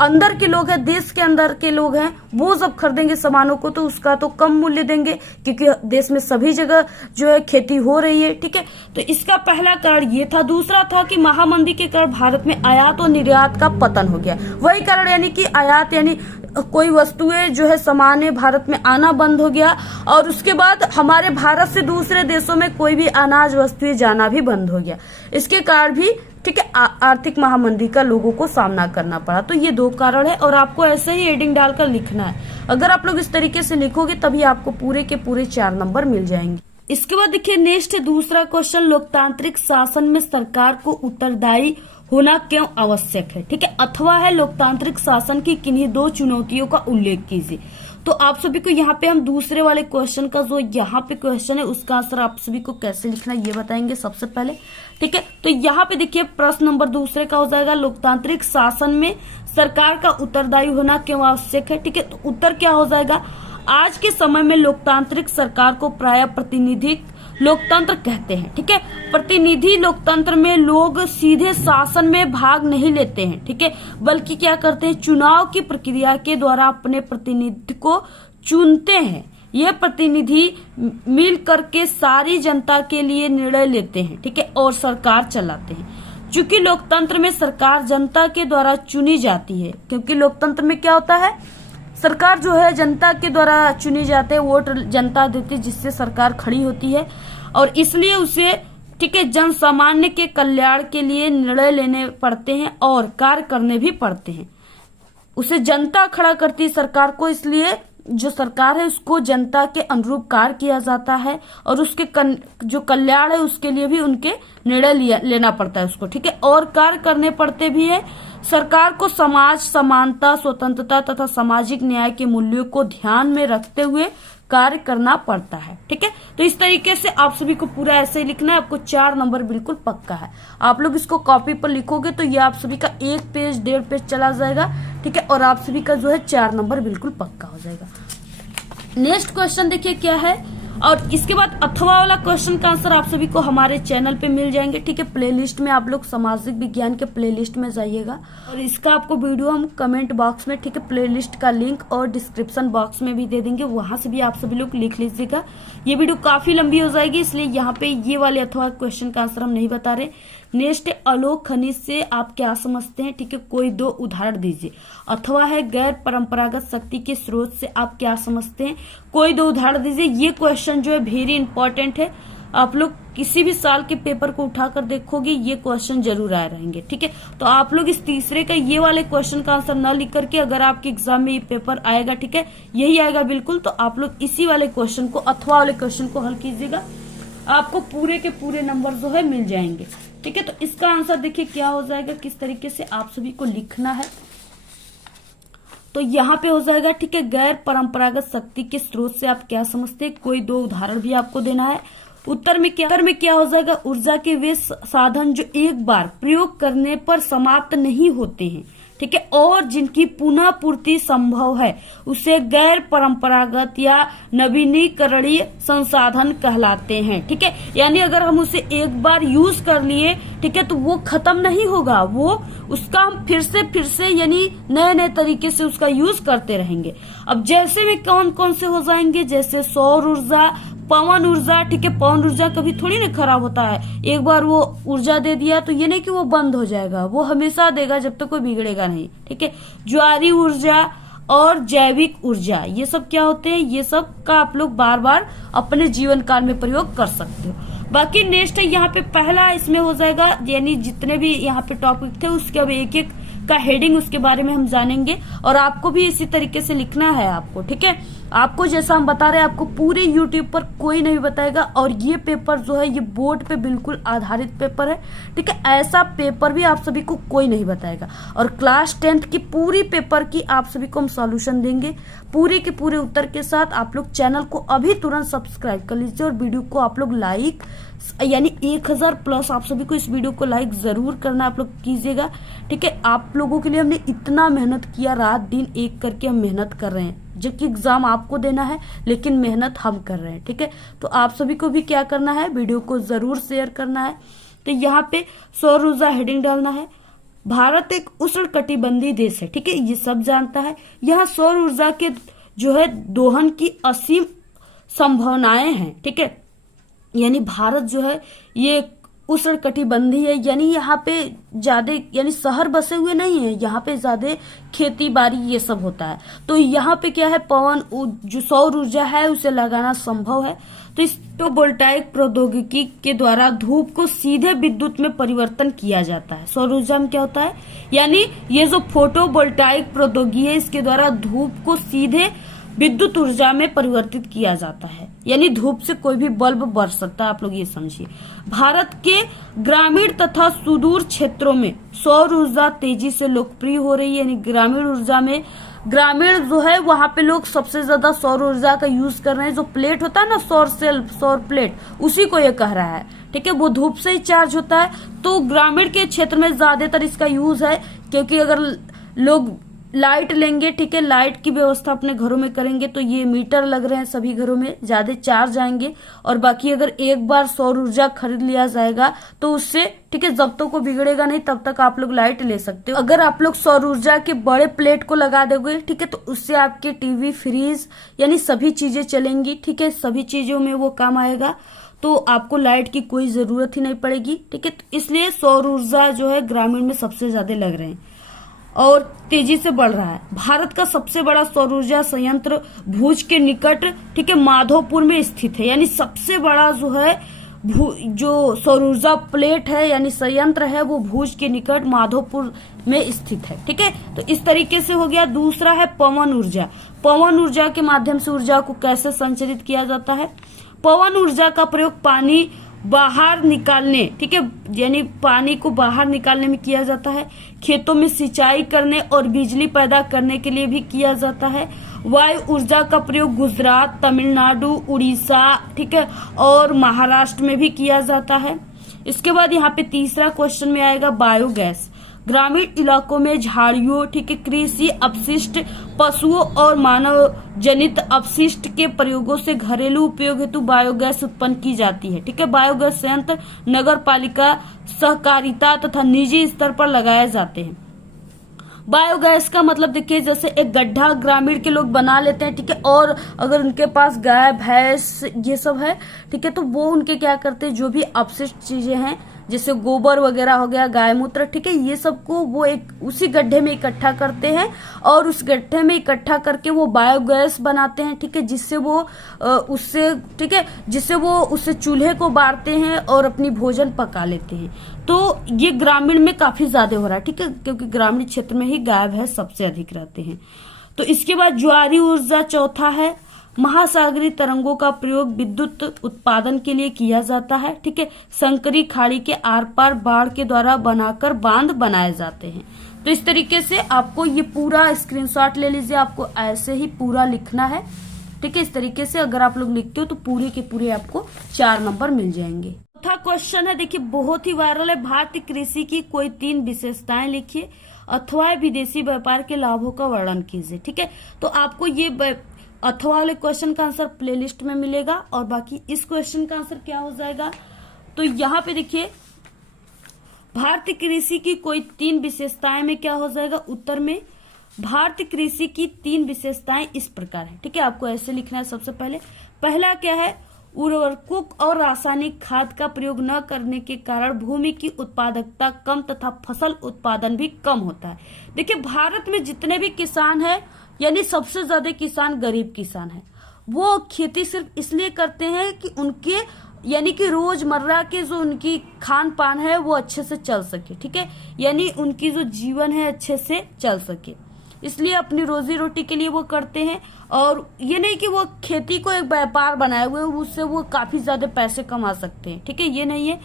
अंदर के लोग हैं, देश के अंदर के लोग हैं, वो जब खरीदेंगे सामानों को तो उसका तो कम मूल्य देंगे, क्योंकि देश में सभी जगह जो है खेती हो रही है, ठीक है। तो इसका पहला कारण ये था। दूसरा था कि महामंदी के कारण भारत में आयात और निर्यात का पतन हो गया। वही कारण यानी कि आयात यानी कोई वस्तुएं जो है सामान भारत में आना बंद हो गया, और उसके बाद हमारे भारत से दूसरे देशों में कोई भी अनाज वस्तुएं जाना भी बंद हो गया। इसके कारण भी, ठीक है, आर्थिक महामंदी का लोगों को सामना करना पड़ा। तो ये दो कारण है, और आपको ऐसे ही हेडिंग डालकर लिखना है। अगर आप लोग इस तरीके से लिखोगे तभी आपको पूरे के पूरे 4 नंबर मिल जाएंगे। इसके बाद देखिए नेक्स्ट दूसरा क्वेश्चन, लोकतांत्रिक शासन में सरकार को उत्तरदायी होना क्यों आवश्यक है, ठीक है, अथवा है लोकतांत्रिक शासन की किन्हीं 2 चुनौतियों का उल्लेख कीजिए। तो आप सभी को यहाँ पे हम दूसरे वाले क्वेश्चन का जो यहाँ पे क्वेश्चन है उसका आंसर आप सभी को कैसे लिखना है ये बताएंगे सबसे पहले, ठीक है। तो यहाँ पे देखिए प्रश्न नंबर दूसरे का हो जाएगा, लोकतांत्रिक शासन में सरकार का उत्तरदायी होना क्यों आवश्यक है, ठीक है। तो उत्तर क्या हो जाएगा, आज के समय में लोकतांत्रिक सरकार को प्राय प्रतिनिधिक लोकतंत्र कहते हैं, ठीक है। प्रतिनिधि लोकतंत्र में लोग सीधे शासन में भाग नहीं लेते हैं, ठीक है, बल्कि क्या करते हैं, चुनाव की प्रक्रिया के द्वारा अपने प्रतिनिधि को चुनते हैं। ये प्रतिनिधि मिल करके सारी जनता के लिए निर्णय लेते हैं, ठीक है, और सरकार चलाते हैं। चूंकि लोकतंत्र में सरकार जनता के द्वारा चुनी जाती है, क्योंकि लोकतंत्र में क्या होता है, सरकार जो है जनता के द्वारा चुनी जाती है, वोट जनता देती है, जिससे सरकार खड़ी होती है, और इसलिए उसे, ठीक है, जन सामान्य के कल्याण के लिए निर्णय लेने पड़ते हैं और कार्य करने भी पड़ते हैं। उसे जनता खड़ा करती है सरकार को, इसलिए जो सरकार है उसको जनता के अनुरूप कार्य किया जाता है, और उसके जो कल्याण है उसके लिए भी उनके निर्णय लेना पड़ता है उसको, ठीक है, और कार्य करने पड़ते भी है। सरकार को समाज समानता, स्वतंत्रता तथा सामाजिक न्याय के मूल्यों को ध्यान में रखते हुए कार्य करना पड़ता है, ठीक है। तो इस तरीके से आप सभी को पूरा ऐसे ही लिखना है, आपको 4 नंबर बिल्कुल पक्का है। आप लोग इसको कॉपी पर लिखोगे तो ये आप सभी का 1 पेज 1.5 पेज चला जाएगा, ठीक है, और आप सभी का जो है 4 नंबर बिल्कुल पक्का हो जाएगा। नेक्स्ट क्वेश्चन देखिए क्या है, और इसके बाद अथवा वाला क्वेश्चन का आंसर आप सभी को हमारे चैनल पे मिल जाएंगे, ठीक है। प्लेलिस्ट में आप लोग सामाजिक विज्ञान के प्लेलिस्ट में जाइएगा, और इसका आपको वीडियो हम कमेंट बॉक्स में, ठीक है, प्लेलिस्ट का लिंक और डिस्क्रिप्शन बॉक्स में भी दे देंगे, वहां से भी आप सभी लोग लिख लीजिएगा। ये वीडियो काफी लंबी हो जाएगी, इसलिए यहाँ पे ये वाले अथवा क्वेश्चन का आंसर हम नहीं बता रहे। नेक्स्ट अलोक खनिज से आप क्या समझते हैं, ठीक है, कोई 2 उदाहरण दीजिए। अथवा है गैर परंपरागत शक्ति के स्रोत से आप क्या समझते हैं, कोई 2 उदाहरण दीजिए। ये क्वेश्चन जो है वेरी इंपॉर्टेंट है, आप लोग किसी भी साल के पेपर को उठाकर देखोगे ये क्वेश्चन जरूर आए रहेंगे, ठीक है। तो आप लोग इस तीसरे का ये वाले क्वेश्चन का आंसर न लिख करके, अगर आपके एग्जाम में ये पेपर आएगा, ठीक है, यही आएगा बिल्कुल, तो आप लोग इसी वाले क्वेश्चन को, अथवा वाले क्वेश्चन को हल कीजिएगा, आपको पूरे के पूरे नंबर जो है मिल जाएंगे, ठीक है। तो इसका आंसर देखिए क्या हो जाएगा, किस तरीके से आप सभी को लिखना है। तो यहाँ पे हो जाएगा, ठीक है, गैर परंपरागत शक्ति के स्रोत से आप क्या समझते हैं, कोई 2 उदाहरण भी आपको देना है। उत्तर में क्या हो जाएगा, ऊर्जा के वे साधन जो एक बार प्रयोग करने पर समाप्त नहीं होते हैं, ठीक है, और जिनकी पुनः पूर्ति संभव है, उसे गैर परंपरागत या नवीनीकरणीय संसाधन कहलाते हैं, ठीक है। यानी अगर हम उसे एक बार यूज कर लिए, ठीक है, तो वो खत्म नहीं होगा, वो उसका हम फिर से यानी नए तरीके से उसका यूज करते रहेंगे। अब जैसे में कौन कौन से हो जाएंगे, जैसे सौर ऊर्जा, पवन ऊर्जा, ठीक है, पवन ऊर्जा कभी थोड़ी ना खराब होता है, एक बार वो ऊर्जा दे दिया तो ये नहीं कि वो बंद हो जाएगा, वो हमेशा देगा जब तक कोई बिगड़ेगा नहीं, ठीक है। ज्वारी ऊर्जा और जैविक ऊर्जा, ये सब क्या होते हैं, ये सब का आप लोग बार बार अपने जीवन काल में प्रयोग कर सकते हो। बाकी नेक्स्ट है यहाँ पे पहला इसमें हो जाएगा, यानी जितने भी यहाँ पे टॉपिक थे उसके अब एक एक का हेडिंग उसके बारे में हम जानेंगे, और आपको भी इसी तरीके से लिखना है आपको, ठीक है। आपको जैसा हम बता रहे हैं आपको पूरे यूट्यूब पर कोई नहीं बताएगा, और ये पेपर जो है ये बोर्ड पे बिल्कुल आधारित पेपर है, ठीक है। ऐसा पेपर भी आप सभी को कोई नहीं बताएगा, और क्लास 10th की पूरी पेपर की आप सभी को हम सॉल्यूशन देंगे पूरे के पूरे उत्तर के साथ। आप लोग चैनल को अभी तुरंत सब्सक्राइब कर लीजिए, और वीडियो को आप लोग लाइक, यानी 1000 प्लस आप सभी को इस वीडियो को लाइक जरूर करना आप लोग कीजिएगा, ठीक है। आप लोगों के लिए हमने इतना मेहनत किया, रात दिन एक करके हम मेहनत कर रहे हैं, जबकि एग्जाम आपको देना है लेकिन मेहनत हम कर रहे हैं, ठीक है। तो आप सभी को भी क्या करना है, वीडियो को जरूर शेयर करना है। तो यहाँ पे सौर ऊर्जा हेडिंग डालना है। भारत एक उष्णकटिबंधीय देश है, ठीक है, ये सब जानता है। यहाँ सौर ऊर्जा के जो है दोहन की असीम संभावनाएं हैं, ठीक है। यानी भारत जो है ये उष्णकटिबंधीय है, यानी यहाँ पे ज्यादा यानी शहर बसे हुए नहीं है, यहाँ पे ज्यादा खेती बाड़ी ये सब होता है। तो यहाँ पे क्या है, पवन जो सौर ऊर्जा है उसे लगाना संभव है। तो इस फोटोवोल्टाइक प्रौद्योगिकी के द्वारा धूप को सीधे विद्युत में परिवर्तन किया जाता है। सौर ऊर्जा में क्या होता है, यानी ये जो फोटोवोल्टाइक प्रौद्योगिकी है इसके द्वारा धूप को सीधे विद्युत ऊर्जा में परिवर्तित किया जाता है, यानी धूप से कोई भी बल्ब बढ़ सकता है, आप लोग ये समझिए। भारत के ग्रामीण तथा सुदूर क्षेत्रों में सौर ऊर्जा तेजी से लोकप्रिय हो रही है, यानी ग्रामीण ऊर्जा में ग्रामीण जो है वहां पे लोग सबसे ज्यादा सौर ऊर्जा का यूज कर रहे हैं। जो प्लेट होता है ना, सौर सेल, सौर प्लेट, उसी को ये कह रहा है, ठीक है। वो धूप से ही चार्ज होता है, तो ग्रामीण के क्षेत्र में ज्यादातर इसका यूज है, क्योंकि अगर लोग लाइट लेंगे, ठीक है, लाइट की व्यवस्था अपने घरों में करेंगे तो ये मीटर लग रहे हैं सभी घरों में, ज्यादा चार्ज आएंगे। और बाकी अगर एक बार सौर ऊर्जा खरीद लिया जाएगा तो उससे, ठीक है, जब तक वो बिगड़ेगा नहीं तब तक आप लोग लाइट ले सकते हो। अगर आप लोग सौर ऊर्जा के बड़े प्लेट को लगा दोगे, ठीक है, तो उससे आपके टीवी, फ्रिज, यानी सभी चीजें चलेंगी, ठीक है, सभी चीजों में वो काम आएगा, तो आपको लाइट की कोई जरूरत ही नहीं पड़ेगी, ठीक है। तो इसलिए सौर ऊर्जा जो है ग्रामीण में सबसे ज्यादा लग रहे हैं और तेजी से बढ़ रहा है। भारत का सबसे बड़ा सौर ऊर्जा संयंत्र भुज के निकट, ठीक है, माधोपुर में स्थित है, यानी सबसे बड़ा जो है जो सौर ऊर्जा प्लेट है यानी संयंत्र है वो भुज के निकट माधोपुर में स्थित है, ठीक है। तो इस तरीके से हो गया। दूसरा है पवन ऊर्जा। पवन ऊर्जा के माध्यम से ऊर्जा को कैसे संचरित किया जाता है। पवन ऊर्जा का प्रयोग पानी बाहर निकालने, ठीक है, यानी पानी को बाहर निकालने में किया जाता है। खेतों में सिंचाई करने और बिजली पैदा करने के लिए भी किया जाता है। वायु ऊर्जा का प्रयोग गुजरात, तमिलनाडु, उड़ीसा, ठीक है, और महाराष्ट्र में भी किया जाता है। इसके बाद यहाँ पे तीसरा क्वेश्चन में आएगा बायोगैस। ग्रामीण इलाकों में झाड़ियों, ठीक है, कृषि अपशिष्ट, पशुओं और मानव जनित अपशिष्ट के प्रयोगों से घरेलू उपयोग हेतु बायोगैस उत्पन्न की जाती है, ठीक है। बायोगैस संयंत्र नगर पालिका, सहकारिता तथा निजी स्तर पर लगाए जाते हैं। बायोगैस का मतलब देखिए, जैसे एक गड्ढा ग्रामीण के लोग बना लेते हैं, ठीक है, और अगर उनके पास गाय, भैंस ये सब है, ठीक है, तो वो उनके क्या करते हैं, जो भी अपशिष्ट चीजें हैं जैसे गोबर वगैरह हो गया, गाय मूत्र, ठीक है, ये सब को वो एक उसी गड्ढे में इकट्ठा करते हैं और उस गड्ढे में इकट्ठा करके वो बायोगैस बनाते हैं, ठीक है, जिससे वो उससे, ठीक है, जिससे वो उससे चूल्हे को बारते हैं और अपनी भोजन पका लेते हैं। तो ये ग्रामीण में काफी ज्यादा हो रहा है, ठीक है, क्योंकि ग्रामीण क्षेत्र में ही गाय भैंस सबसे अधिक रहते हैं। तो इसके बाद ज्वारी ऊर्जा चौथा है। महासागरीय तरंगों का प्रयोग विद्युत उत्पादन के लिए किया जाता है, ठीक है। संकरी खाड़ी के आर पार बाढ़ के द्वारा बनाकर बांध बनाए जाते हैं। तो इस तरीके से आपको ये पूरा स्क्रीनशॉट ले लीजिए, आपको ऐसे ही पूरा लिखना है, ठीक है। इस तरीके से अगर आप लोग लिखते हो तो पूरे के पूरे आपको 4 नंबर मिल जाएंगे। चौथा क्वेश्चन है, देखिए बहुत ही वायरल है। भारतीय कृषि की कोई 3 विशेषताएं लिखिए अथवा विदेशी व्यापार के लाभों का वर्णन कीजिए, ठीक है। तो आपको ये अथवा वाले क्वेश्चन का आंसर प्लेलिस्ट में मिलेगा और बाकी इस क्वेश्चन का आंसर क्या हो जाएगा, तो यहाँ पे देखिए भारतीय कृषि की कोई 3 विशेषताएं में क्या हो जाएगा, उत्तर में भारतीय कृषि की 3 विशेषताएं इस प्रकार है, ठीक है। आपको ऐसे लिखना है। सबसे पहला क्या है, उर्वरकों और रासायनिक खाद का प्रयोग न करने के कारण भूमि की उत्पादकता कम तथा फसल उत्पादन भी कम होता है। देखिए भारत में जितने भी किसान हैं, यानी सबसे ज्यादा किसान गरीब किसान है। वो खेती सिर्फ इसलिए करते हैं कि उनके यानी कि रोजमर्रा के जो उनकी खान पान है वो अच्छे से चल सके, ठीक है, यानी उनकी जो जीवन है अच्छे से चल सके, इसलिए अपनी रोजी रोटी के लिए वो करते हैं। और ये नहीं कि वो खेती को एक व्यापार बनाए हुए उससे वो काफी ज्यादा पैसे कमा सकते हैं, ठीक है, ये नहीं है।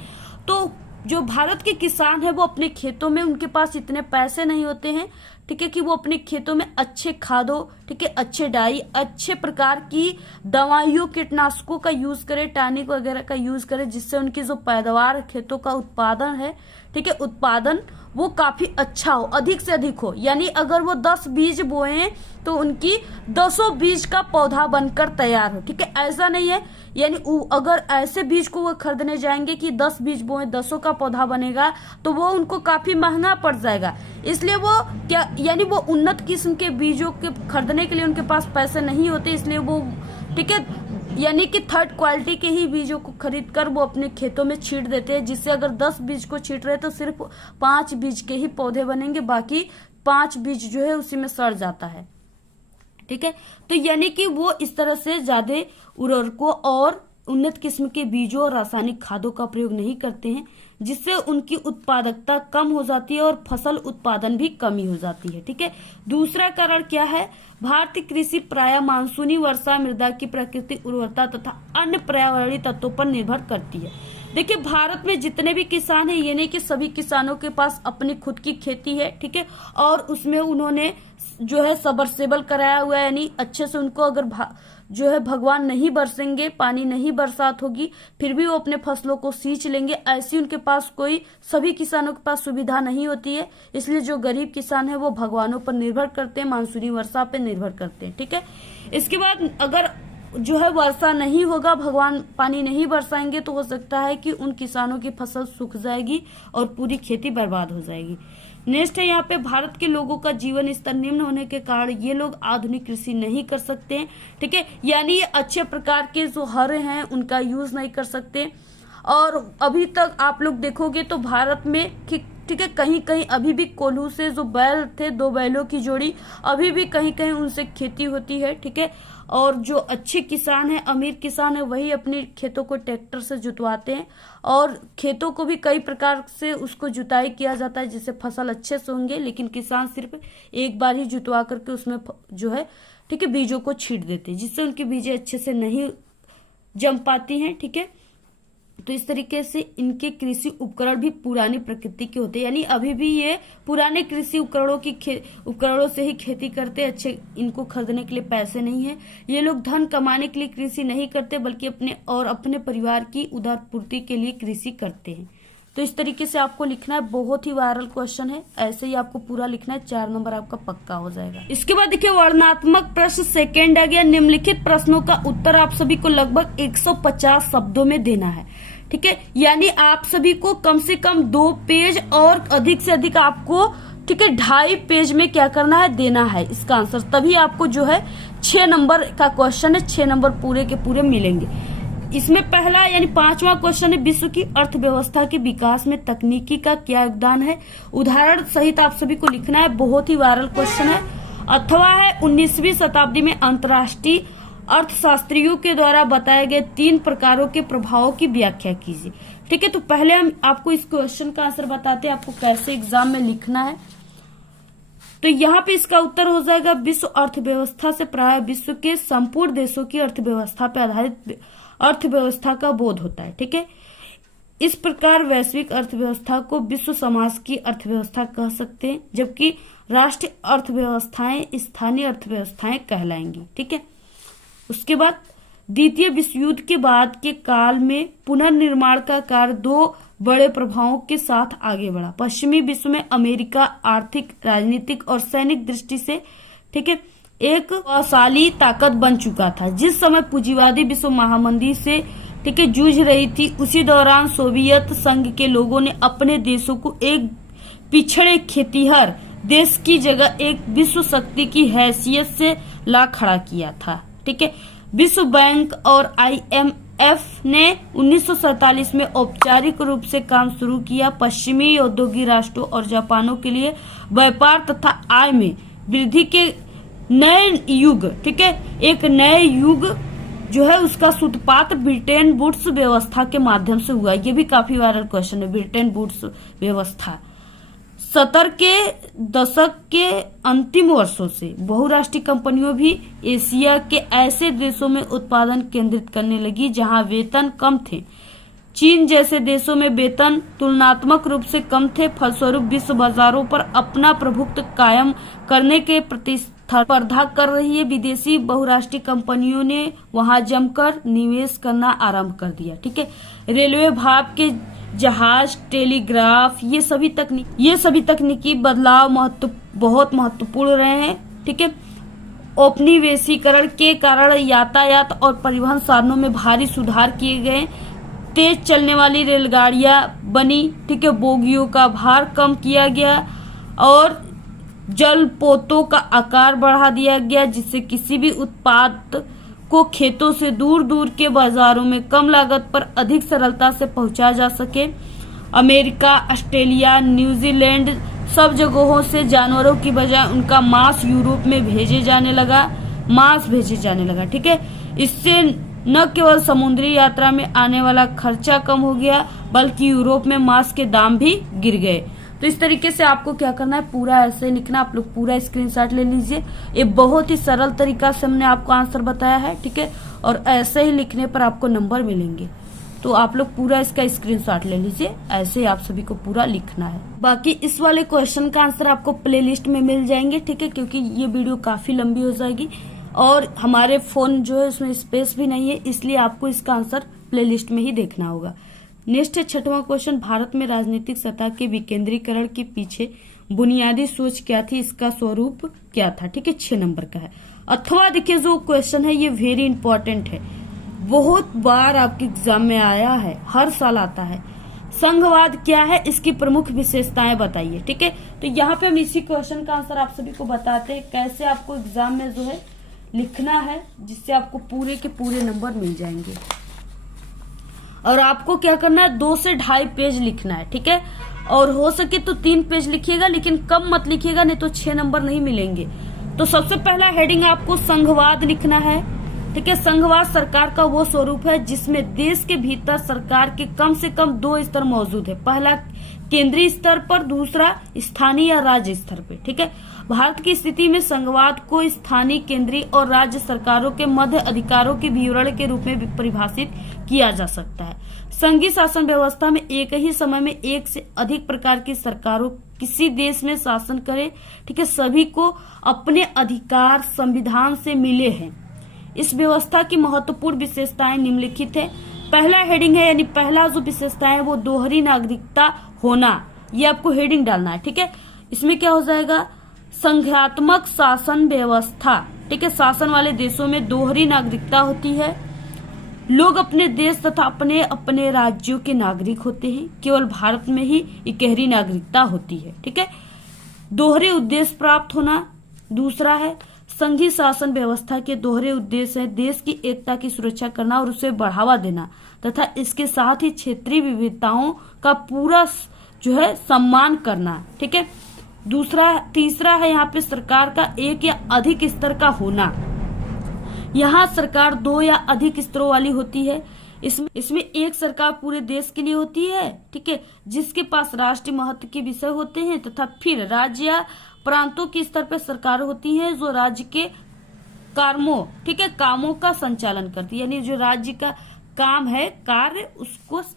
तो जो भारत के किसान है वो अपने खेतों में उनके पास इतने पैसे नहीं होते हैं, ठीक है, कि वो अपने खेतों में अच्छे खादों, ठीक है, अच्छे डाई, अच्छे प्रकार की दवाइयों, कीटनाशकों का यूज करे, टॉनिक वगैरह का यूज करे, जिससे उनकी जो पैदावार खेतों का उत्पादन है, ठीक है, उत्पादन वो काफी अच्छा हो, अधिक से अधिक हो। यानी अगर वो 10 बीज बोए तो उनकी 10 बीज का पौधा बनकर तैयार हो, ठीक है, ऐसा नहीं है। यानी अगर ऐसे बीज को वो खरीदने जाएंगे कि 10 बीज बोए 10 का पौधा बनेगा तो वो उनको काफी महंगा पड़ जाएगा, इसलिए वो क्या यानी वो उन्नत किस्म के बीजों के खरीदने के लिए उनके पास पैसे नहीं होते, इसलिए वो, ठीक है, यानी कि थर्ड क्वालिटी के ही बीजों को खरीद कर वो अपने खेतों में छींट देते हैं, जिससे अगर 10 बीज को छींट रहे तो सिर्फ 5 बीज के ही पौधे बनेंगे, बाकी 5 बीज जो है उसी में सड़ जाता है, ठीक है। तो यानी कि वो इस तरह से ज्यादा उर्वरकों और उन्नत किस्म के बीजों और रासायनिक खादों का प्रयोग नहीं करते हैं, जिससे उनकी उत्पादकता कम हो जाती है और फसल उत्पादन भी कमी हो जाती है, ठीक है। दूसरा कारण क्या है, भारतीय कृषि प्रायः मानसूनी वर्षा, मृदा की प्राकृतिक उर्वरता तथा अन्य पर्यावरणीय तत्वों पर निर्भर करती है। देखिए भारत में जितने भी किसान हैं, ये नहीं कि सभी किसानों के पास अपनी खुद की खेती है, ठीक है, और उसमें उन्होंने जो है सबमर्सिबल कराया हुआ है, यानी अच्छे से उनको अगर जो है भगवान नहीं बरसेंगे, पानी नहीं बरसात होगी, फिर भी वो अपने फसलों को सींच लेंगे, ऐसी उनके पास कोई, सभी किसानों के पास सुविधा नहीं होती है। इसलिए जो गरीब किसान है वो भगवानों पर निर्भर करते हैं, मानसूनी वर्षा पर निर्भर करते हैं, ठीक है। इसके बाद अगर जो है वर्षा नहीं होगा, भगवान पानी नहीं बरसाएंगे, तो हो सकता है कि उन किसानों की फसल सूख जाएगी और पूरी खेती बर्बाद हो जाएगी। नेक्स्ट है यहाँ पे, भारत के लोगों का जीवन स्तर निम्न होने के कारण ये लोग आधुनिक कृषि नहीं कर सकते हैं, ठीक है, यानी ये अच्छे प्रकार के जो हर हैं उनका यूज नहीं कर सकते। और अभी तक आप लोग देखोगे तो भारत में ठीक है, कहीं कहीं अभी भी कोल्हू से जो बैल थे, 2 बैलों की जोड़ी, अभी भी कहीं कहीं उनसे खेती होती है, ठीक है। और जो अच्छे किसान हैं, अमीर किसान है, वही अपने खेतों को ट्रैक्टर से जुतवाते हैं और खेतों को भी कई प्रकार से उसको जुताई किया जाता है जिससे फसल अच्छे से होंगे, लेकिन किसान सिर्फ एक बार ही जुतवा करके उसमें जो है, ठीक है, बीजों को छींट देते हैं, जिससे उनकी बीजें अच्छे से नहीं जम पाती हैं, ठीक है। तो इस तरीके से इनके कृषि उपकरण भी पुरानी प्रकृति के होते हैं, यानी अभी भी ये पुराने कृषि उपकरणों से ही खेती करते, अच्छे इनको खरीदने के लिए पैसे नहीं है। ये लोग धन कमाने के लिए कृषि नहीं करते, बल्कि अपने परिवार की उदारपूर्ति के लिए कृषि करते हैं। तो इस तरीके से आपको लिखना है, बहुत ही वायरल क्वेश्चन है, ऐसे ही आपको पूरा लिखना है, 4 नंबर आपका पक्का हो जाएगा। इसके बाद देखिए वर्णनात्मक प्रश्न सेकेंड आ गया। निम्नलिखित प्रश्नों का उत्तर आप सभी को लगभग 150 शब्दों में देना है, ठीक है, यानी आप सभी को कम से कम 2 पेज और अधिक से अधिक आपको, ठीक है, 2.5 पेज में क्या करना है, देना है इसका आंसर, तभी आपको जो है 6 नंबर का क्वेश्चन है, 6 नंबर पूरे के पूरे मिलेंगे। इसमें पहला यानी 5वां क्वेश्चन है, विश्व की अर्थव्यवस्था के विकास में तकनीकी का क्या योगदान है, उदाहरण सहित आप सभी को लिखना है, बहुत ही वायरल क्वेश्चन है। अथवा है 19वीं शताब्दी में अंतर्राष्ट्रीय अर्थशास्त्रियों के द्वारा बताए गए 3 प्रकारों के प्रभावों की व्याख्या कीजिए, ठीक है। तो पहले हम आपको इस क्वेश्चन का आंसर बताते हैं, आपको कैसे एग्जाम में लिखना है। तो यहाँ पे इसका उत्तर हो जाएगा, विश्व अर्थव्यवस्था से प्राय विश्व के संपूर्ण देशों की अर्थव्यवस्था पर आधारित अर्थव्यवस्था का बोध होता है, ठीक है। इस प्रकार वैश्विक अर्थव्यवस्था को विश्व समाज की अर्थव्यवस्था कह सकते हैं, जबकि राष्ट्रीय अर्थव्यवस्थाएं स्थानीय अर्थव्यवस्थाएं कहलाएंगी, ठीक है। उसके बाद द्वितीय विश्व युद्ध के बाद के काल में पुनर्निर्माण का कार्य 2 बड़े प्रभावों के साथ आगे बढ़ा। पश्चिमी विश्व में अमेरिका आर्थिक, राजनीतिक और सैनिक दृष्टि से, ठीक है, एक बलशाली ताकत बन चुका था। जिस समय पूंजीवादी विश्व महामंदी से, ठीक है, जूझ रही थी, उसी दौरान सोवियत संघ के लोगों ने अपने देशों को एक पिछड़े खेतीहर देश की जगह एक विश्व शक्ति की हैसियत से ला खड़ा किया था, ठीक है। विश्व बैंक और IMF ने 1947 में औपचारिक रूप से काम शुरू किया। पश्चिमी औद्योगिक राष्ट्रों और जापानों के लिए व्यापार तथा आय में वृद्धि के नए युग, ठीक है, एक नए युग जो है उसका सूत्रपात ब्रिटेन वुड्स व्यवस्था के माध्यम से हुआ। ये भी काफी वायरल क्वेश्चन है, ब्रिटेन वुड्स व्यवस्था। 70 के दशक के अंतिम वर्षों से बहुराष्ट्रीय कंपनियों भी एशिया के ऐसे देशों में उत्पादन केंद्रित करने लगी जहां वेतन कम थे। चीन जैसे देशों में वेतन तुलनात्मक रूप से कम थे, फलस्वरूप विश्व बाजारों पर अपना प्रभुत्व कायम करने के प्रतिस्पर्धा कर रही है विदेशी बहुराष्ट्रीय कंपनियों ने वहां जमकर निवेश करना आरंभ कर दिया। ठीक है, रेलवे, भाप के जहाज, टेलीग्राफ, ये सभी तकनीकी बदलाव बहुत महत्वपूर्ण रहे हैं। ठीक है, औपनिवेशीकरण के कारण यातायात और परिवहन साधनों में भारी सुधार किए गए, तेज चलने वाली रेलगाड़ियां बनी। ठीक है, बोगियों का भार कम किया गया और जलपोतों का आकार बढ़ा दिया गया जिससे किसी भी उत्पाद को खेतों से दूर दूर के बाजारों में कम लागत पर अधिक सरलता से पहुंचाया जा सके। अमेरिका, ऑस्ट्रेलिया, न्यूजीलैंड सब जगहों से जानवरों की बजाय उनका मांस यूरोप में भेजे जाने लगा। ठीक है, इससे न केवल समुद्री यात्रा में आने वाला खर्चा कम हो गया बल्कि यूरोप में मांस के दाम भी गिर गए। तो इस तरीके से आपको क्या करना है, पूरा ऐसे लिखना। आप लोग पूरा स्क्रीनशॉट ले लीजिए। ये बहुत ही सरल तरीका से हमने आपको आंसर बताया है। ठीक है, और ऐसे ही लिखने पर आपको नंबर मिलेंगे। तो आप लोग पूरा इसका स्क्रीनशॉट ले लीजिए। ऐसे ही आप सभी को पूरा लिखना है। बाकी इस वाले क्वेश्चन का आंसर आपको प्लेलिस्ट में मिल जाएंगे। ठीक है, क्योंकि ये वीडियो काफी लंबी हो जाएगी और हमारे फोन जो है उसमें स्पेस भी नहीं है, इसलिए आपको इसका आंसर प्लेलिस्ट में ही देखना होगा। नेक्स्ट है 6वां क्वेश्चन, भारत में राजनीतिक सत्ता के विकेंद्रीकरण के पीछे बुनियादी सोच क्या थी, इसका स्वरूप क्या था। ठीक है, 6 नंबर का है। अथवा देखिए जो क्वेश्चन है ये वेरी इंपॉर्टेंट है, बहुत बार आपके एग्जाम में आया है, हर साल आता है। संघवाद क्या है, इसकी प्रमुख विशेषताएं बताइए। ठीक है, तो यहाँ पे हम इसी क्वेश्चन का आंसर आप सभी को बताते हैं कैसे आपको एग्जाम में जो है लिखना है, जिससे आपको पूरे के पूरे नंबर मिल जाएंगे। और आपको क्या करना है, 2 से 2.5 पेज लिखना है। ठीक है, और हो सके तो 3 पेज लिखिएगा, लेकिन कम मत लिखिएगा, नहीं तो 6 नंबर नहीं मिलेंगे। तो सबसे पहला हेडिंग आपको संघवाद लिखना है। ठीक है, संघवाद सरकार का वो स्वरूप है जिसमें देश के भीतर सरकार के कम से कम 2 स्तर मौजूद है। पहला केंद्रीय स्तर पर, दूसरा स्थानीय या राज्य स्तर पे। ठीक है, भारत की स्थिति में संघवाद को स्थानीय, केंद्रीय और राज्य सरकारों के मध्य अधिकारों के विवरण के रूप में परिभाषित किया जा सकता है। संघीय शासन व्यवस्था में एक ही समय में एक से अधिक प्रकार की सरकारों किसी देश में शासन करे। ठीक है, सभी को अपने अधिकार संविधान से मिले हैं। इस व्यवस्था की महत्वपूर्ण विशेषताएं निम्नलिखित है। पहला हेडिंग है, यानी पहला जो विशेषता है वो दोहरी नागरिकता होना, ये आपको हेडिंग डालना है। ठीक है, इसमें क्या हो जाएगा, संघात्मक शासन व्यवस्था। ठीक है, शासन वाले देशों में दोहरी नागरिकता होती है। लोग अपने देश तथा अपने अपने राज्यों के नागरिक होते हैं। केवल भारत में ही इकहरी नागरिकता होती है। ठीक है, दोहरे उद्देश्य प्राप्त होना। दूसरा है, संघीय शासन व्यवस्था के दोहरे उद्देश्य है देश की एकता की सुरक्षा करना और उसे बढ़ावा देना तथा इसके साथ ही क्षेत्रीय विविधताओं का पूरा जो है सम्मान करना। ठीक है, तीसरा है यहाँ पे सरकार का एक या अधिक स्तर का होना। यहाँ सरकार 2 या अधिक स्तरों वाली होती है। इसमें एक सरकार पूरे देश के लिए होती है। ठीक है, जिसके पास राष्ट्रीय महत्व के विषय होते हैं तथा फिर राज्य या प्रांतों के स्तर पर सरकार होती है जो राज्य के कामों का संचालन करती है, यानी जो राज्य का काम है, कार्य,